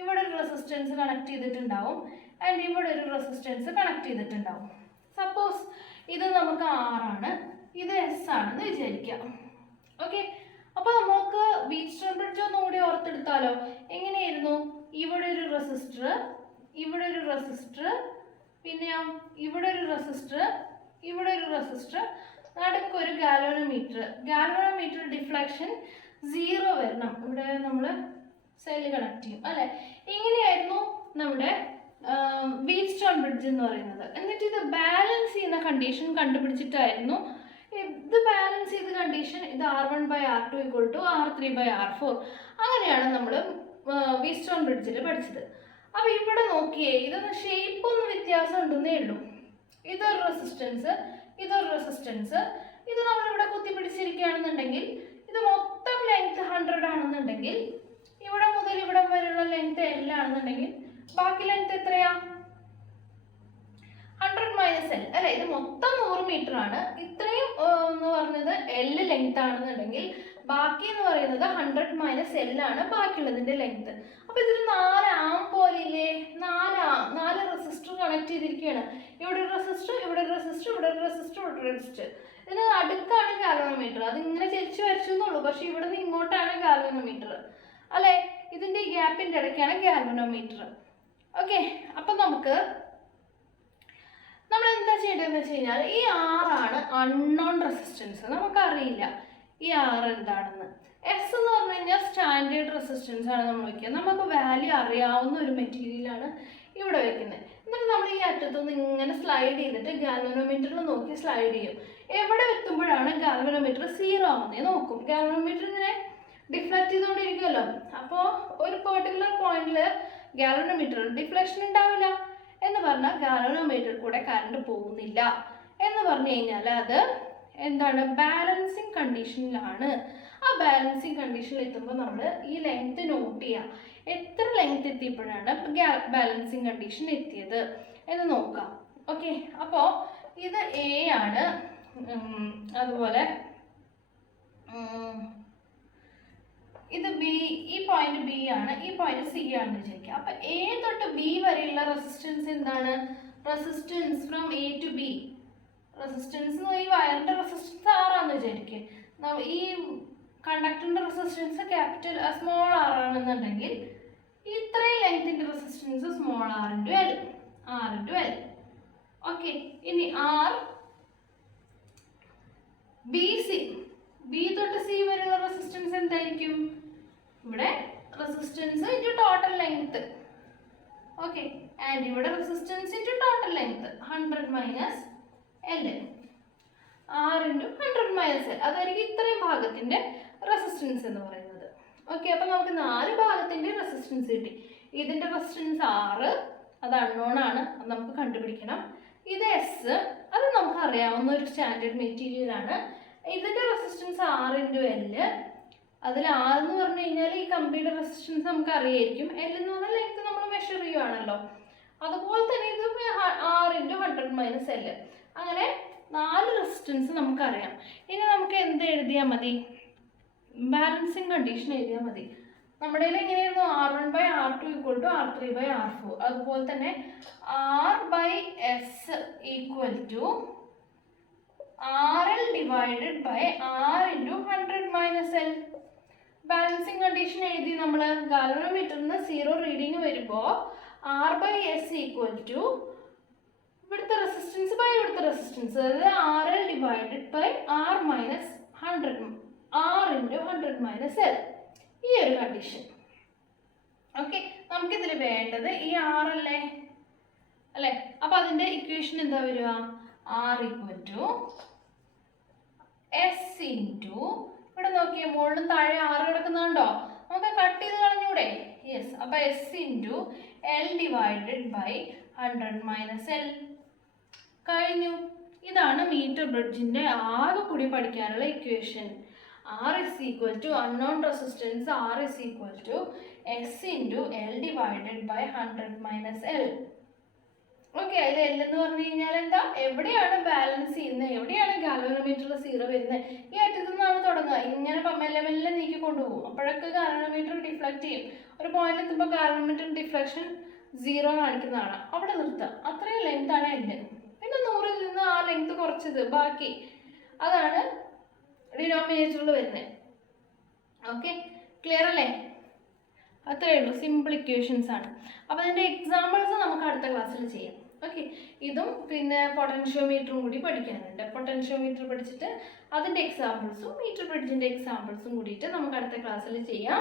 ഇവിടെ ഒരു റെസിസ്റ്റൻസ് കണക്ട് ചെയ്തിട്ടുണ്ടാവും. ആൻഡ് ഇവിടെ ഒരു റെസിസ്റ്റൻസ് കണക്ട് ചെയ്തിട്ടുണ്ടാവും. സപ്പോസ് ഇത് നമുക്ക് R ആണ്, ഇത് S ആണെന്ന് വിചാരിക്കാം. ഓക്കെ. അപ്പോൾ നമുക്ക് വീറ്റ്സ്റ്റോൺ ബ്രിഡ്ജ് ഒന്നുകൂടി ഓർത്തെടുത്താലോ? എങ്ങനെയായിരുന്നു? ഇവിടെ ഒരു റെസിസ്റ്റർ, ഇവിടെ ഒരു റെസിസ്റ്റർ, പിന്നെ ഇവിടെ ഒരു റെസിസ്റ്റർ, ഇവിടെ ഒരു റെസിസ്റ്റർ, നടുക്കൊരു ഗാൽവനോമീറ്റർ ഡിഫ്ലക്ഷൻ 0 വരണം. ഇവിടെ നമ്മൾ സെല്ല് കണക്ട് ചെയ്യും അല്ലേ. ഇങ്ങനെയായിരുന്നു നമ്മുടെ വീറ്റ്സ്റ്റോൺ ബ്രിഡ്ജ് എന്ന് പറയുന്നത്. എന്നിട്ട് ഇത് ബാലൻസ് ചെയ്യുന്ന കണ്ടീഷൻ കണ്ടുപിടിച്ചിട്ടായിരുന്നു. ഇത് ബാലൻസ് ചെയ്ത കണ്ടീഷൻ, ഇത് R1/R2 = R3/R4. അങ്ങനെയാണ് നമ്മൾ വീറ്റ്സ്റ്റോൺ ബ്രിഡ്ജിൽ പഠിച്ചത്. അപ്പോൾ ഇവിടെ നോക്കിയേ, ഇതൊന്ന് ഷേപ്പ് ഒന്ന് വ്യത്യാസം ഉണ്ടെന്നേ ഉള്ളൂ. ഇതൊരു റെസിസ്റ്റൻസ്, ഇതൊരു റെസിസ്റ്റൻസ്. ഇത് നമ്മളിവിടെ കുത്തിപ്പിടിച്ചിരിക്കുകയാണെന്നുണ്ടെങ്കിൽ ഇത് മൊത്തം ലെങ്ത് 100 ആണെന്നുണ്ടെങ്കിൽ ഇവിടെ മുതൽ ഇവിടെ വരെയുള്ള ലെങ്ത് L ആണെന്നുണ്ടെങ്കിൽ ബാക്കി ലെങ്ത് എത്രയാ? 100 - L അല്ലെ? ഇത് മൊത്തം 100 മീറ്റർ ആണ്. ഇത്രയും എന്ന് പറഞ്ഞത് L ലെങ്ത് ആണെന്നുണ്ടെങ്കിൽ ബാക്കി എന്ന് പറയുന്നത് 100 - L ആണ് ബാക്കിയുള്ളതിന്റെ ലെങ്ത്. അപ്പൊ ഇതൊരു 4 ആം പോലെയില്ലേ? 4 റെസിസ്റ്റർ കണക്ട് ചെയ്തിരിക്കുകയാണ്. ഇവിടെ ഒരു റെസിസ്റ്റർ, ഇവിടെ ഒരു റെസിസ്റ്റർ, ഇവിടെ ഒരു റെസിസ്റ്റർ, ഇവിടെ ഒരു റെസിസ്റ്റർ. ഇതിന് അടുക്കാണ് ഗാൽവനോമീറ്റർ. അത് ഇങ്ങനെ ചരിച്ചു വരച്ചു എന്നുള്ളൂ. പക്ഷെ ഇവിടെ നിന്ന് ഇങ്ങോട്ടാണ് ഗാൽവനോമീറ്റർ അല്ലെ? ഇതിന്റെ ഈ ഗ്യാപ്പിന്റെ ഇടയ്ക്കാണ് ഗാൽവനോമീറ്റർ. ഓക്കെ, അപ്പൊ നമ്മൾ എന്താ ചെയ്യേണ്ടതെന്ന് വെച്ച് കഴിഞ്ഞാൽ ഈ R ആണ് അൺനോൺ റെസിസ്റ്റൻസ്. നമുക്കറിയില്ല ഈ R എന്താണെന്ന്. S എന്ന് പറഞ്ഞു കഴിഞ്ഞാൽ സ്റ്റാൻഡേർഡ് റെസിസ്റ്റൻസ് ആണ് നമ്മൾ വയ്ക്കുക. നമുക്ക് വാല്യൂ അറിയാവുന്ന ഒരു മെറ്റീരിയലാണ് ഇവിടെ വെക്കുന്നത്. എന്നിട്ട് നമ്മൾ ഈ അറ്റത്തുനിന്ന് ഇങ്ങനെ സ്ലൈഡ് ചെയ്തിട്ട് ഗാൽവനോമീറ്ററിൽ നോക്കി സ്ലൈഡ് ചെയ്യും. എവിടെ എത്തുമ്പോഴാണ് ഗാൽവനോമീറ്റർ 0 ആവുന്നത് നോക്കും. ഗാൽവനോമീറ്റർ ഇങ്ങനെ ഡിഫ്ലക്ട് ചെയ്തുകൊണ്ടിരിക്കുമല്ലോ. അപ്പോൾ ഒരു പെർട്ടിക്കുലർ പോയിന്റിൽ ഗാൽവനോമീറ്ററിൽ ഡിഫ്ലക്ഷൻ ഉണ്ടാവില്ല എന്ന് പറഞ്ഞാൽ ഗാൽവനോമീറ്റർ കൂടെ കറണ്ട് പോകുന്നില്ല എന്ന് പറഞ്ഞു കഴിഞ്ഞാൽ അത് എന്താണ്? ബാലൻസിങ് കണ്ടീഷനിലാണ്. ആ ബാലൻസിങ് കണ്ടീഷനിൽ എത്തുമ്പോൾ നമ്മൾ ഈ ലെങ്ത് നോട്ട് ചെയ്യാം. എത്ര ലെങ്ത് എത്തിയപ്പോഴാണ് ബാലൻസിങ് കണ്ടീഷൻ എത്തിയത് എന്ന് നോക്കാം. ഓക്കെ, അപ്പോൾ ഇത് A ആണ്. അതുപോലെ ഇത് B, ഈ പോയിന്റ് B ആണ്, ഈ പോയിന്റ് C ആണെന്ന് വിചാരിക്കുക. അപ്പൊ A തൊട്ട് B വരെയുള്ള റെസിസ്റ്റൻസ് എന്താണ്? Resistance from A to B. Resistance ഈ വയറിന്റെ റെസിസ്റ്റൻസ് R ആണെന്ന് വിചാരിക്കുക. ഈ കണ്ടക്ടറിന്റെ റെസിസ്റ്റൻസ് ക്യാപിറ്റൽ സ്മോൾ r ആണെന്നുണ്ടെങ്കിൽ ഇത്രയും ലെങ്ത്തിന്റെ resistance small r into L. ഓക്കെ, ഇനി R B തൊട്ട് C വരെയുള്ള റെസിസ്റ്റൻസ് എന്തായിരിക്കും? ഇവിടെ റെസിസ്റ്റൻസ് ഇൻറ്റു ടോട്ടൽ ലെങ്ത്. ഓക്കെ, ആൻഡ് ഇവിടെ resistance into total length 100 - L. R into 100 - L അതായിരിക്കും ഇത്രയും ഭാഗത്തിന്റെ റെസിസ്റ്റൻസ് എന്ന് പറയുന്നത്. ഓക്കെ, അപ്പൊ നമുക്ക് 4 ഭാഗത്തിന്റെ റെസിസ്റ്റൻസ് കിട്ടി. ഇതിന്റെ റെസിസ്റ്റൻസ് R, അത് അൺനോൺ ആണ്, അത് നമുക്ക് കണ്ടുപിടിക്കണം. ഇത് S, അത് നമുക്ക് അറിയാവുന്ന ഒരു സ്റ്റാൻഡേർഡ് മെറ്റീരിയൽ ആണ്. ഇതിന്റെ റെസിസ്റ്റൻസ് R into L. അതിൽ R എന്ന് പറഞ്ഞു കഴിഞ്ഞാൽ ഈ കമ്പിയുടെ റെസിസ്റ്റൻസ് നമുക്ക് അറിയായിരിക്കും. L എന്ന് പറഞ്ഞാൽ ലെങ്ത് നമ്മൾ മെഷർ ചെയ്യുവാണല്ലോ. അതുപോലെ തന്നെ ഇത് R into 100 - L. അങ്ങനെ 4 റെസിസ്റ്റൻസ് നമുക്കറിയാം. ഇനി നമുക്ക് എന്ത് എഴുതിയാൽ മതി? ബാലൻസിങ് കണ്ടീഷൻ എഴുതിയാൽ മതി. നമ്മുടെ എങ്ങനെയായിരുന്നു? R1/R2 = R3/R4. അതുപോലെ തന്നെ R/S = RL divided by R into 100 - L. Balancing condition എഴുതി നമ്മൾ. ഗാൽവനോമീറ്ററിന് 0 റീഡിങ് വരുമ്പോൾ R/S = ഇവിടുത്തെ റെസിസ്റ്റൻസ് ബൈ ഇവിടുത്തെ റെസിസ്റ്റൻസ്, അതായത് RL divided by R minus 100 R into 100 - L. ഈ ഒരു കണ്ടീഷൻ. ഓക്കെ, നമുക്കിതിൽ വേണ്ടത് ഈ R അല്ലേ? അപ്പൊ അതിന്റെ ഇക്വേഷൻ എന്താ വരിക? R = S into, ഇവിടെ നോക്കിയേ മുകളിലും താഴെ R കിടക്കുന്നുണ്ടോ? നമുക്ക് കട്ട് ചെയ്ത് കളഞ്ഞൂടെ? യെസ്. അപ്പൊ S into L divided by 100 - L. കഴിഞ്ഞു. ഇതാണ് മീറ്റർ ബ്രിഡ്ജിന്റെ ആകെ കൂടി പഠിക്കാനുള്ള equation. R is equal to unknown resistance. R is equal to S into L divided by 100 - L. Okay, അതിൽ L എന്ന് പറഞ്ഞു കഴിഞ്ഞാൽ എന്താ? എവിടെയാണ് ബാലൻസ് ചെയ്യുന്നത്, എവിടെയാണ് ഗാൽവനോമീറ്ററിൽ 0 വരുന്നത്? ഈ അറ്റത്തു നിന്നാണ് തുടങ്ങുക. ഇങ്ങനെ മെല്ലെ നീക്കി കൊണ്ടുപോകും. അപ്പോഴൊക്കെ ഗാൽവനോമീറ്റർ ഡിഫ്ലക്ട് ചെയ്യും. ഒരു പോയിന്റ് എത്തുമ്പോൾ ഗാൽവനോമീറ്റർ ഡിഫ്ലക്ഷൻ 0 കാണിക്കുന്നതാണ്. അവിടെ നിർത്തുക. അത്രയും ലെങ്ത് ആണ് L. പിന്നെ 100-ൽ നിന്ന് ആ ലെങ്ത് കുറച്ചത് ബാക്കി, അതാണ് ഡിനോമിനേറ്ററിൽ വരുന്നത്. ഓക്കെ, ക്ലിയർ അല്ലേ? അത്രയേ ഉള്ളൂ. സിമ്പിൾ ഇക്വേഷൻസ് ആണ്. അപ്പോൾ അതിൻ്റെ എക്സാമ്പിൾസ് നമുക്ക് അടുത്ത ക്ലാസ്സിൽ ചെയ്യാം. ഓക്കെ, ഇതും പിന്നെ പൊട്ടൻഷ്യോമീറ്ററും കൂടി പഠിക്കാനുണ്ട്. പൊട്ടൻഷ്യോമീറ്റർ പഠിച്ചിട്ട് അതിൻ്റെ എക്സാമ്പിൾസും മീറ്റർ ബ്രിഡ്ജിൻ്റെ എക്സാമ്പിൾസും കൂടിയിട്ട് നമുക്ക് അടുത്ത ക്ലാസ്സിൽ ചെയ്യാം.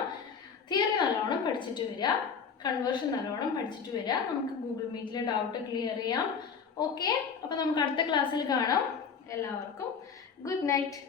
തിയറി നല്ലോണം പഠിച്ചിട്ട് വരിക, കൺവേർഷൻ നല്ലോണം പഠിച്ചിട്ട് വരിക. നമുക്ക് ഗൂഗിൾ മീറ്റിലെ ഡൗട്ട് ക്ലിയർ ചെയ്യാം. ഓക്കെ, അപ്പോൾ നമുക്ക് അടുത്ത ക്ലാസ്സിൽ കാണാം. എല്ലാവർക്കും ഗുഡ് നൈറ്റ്.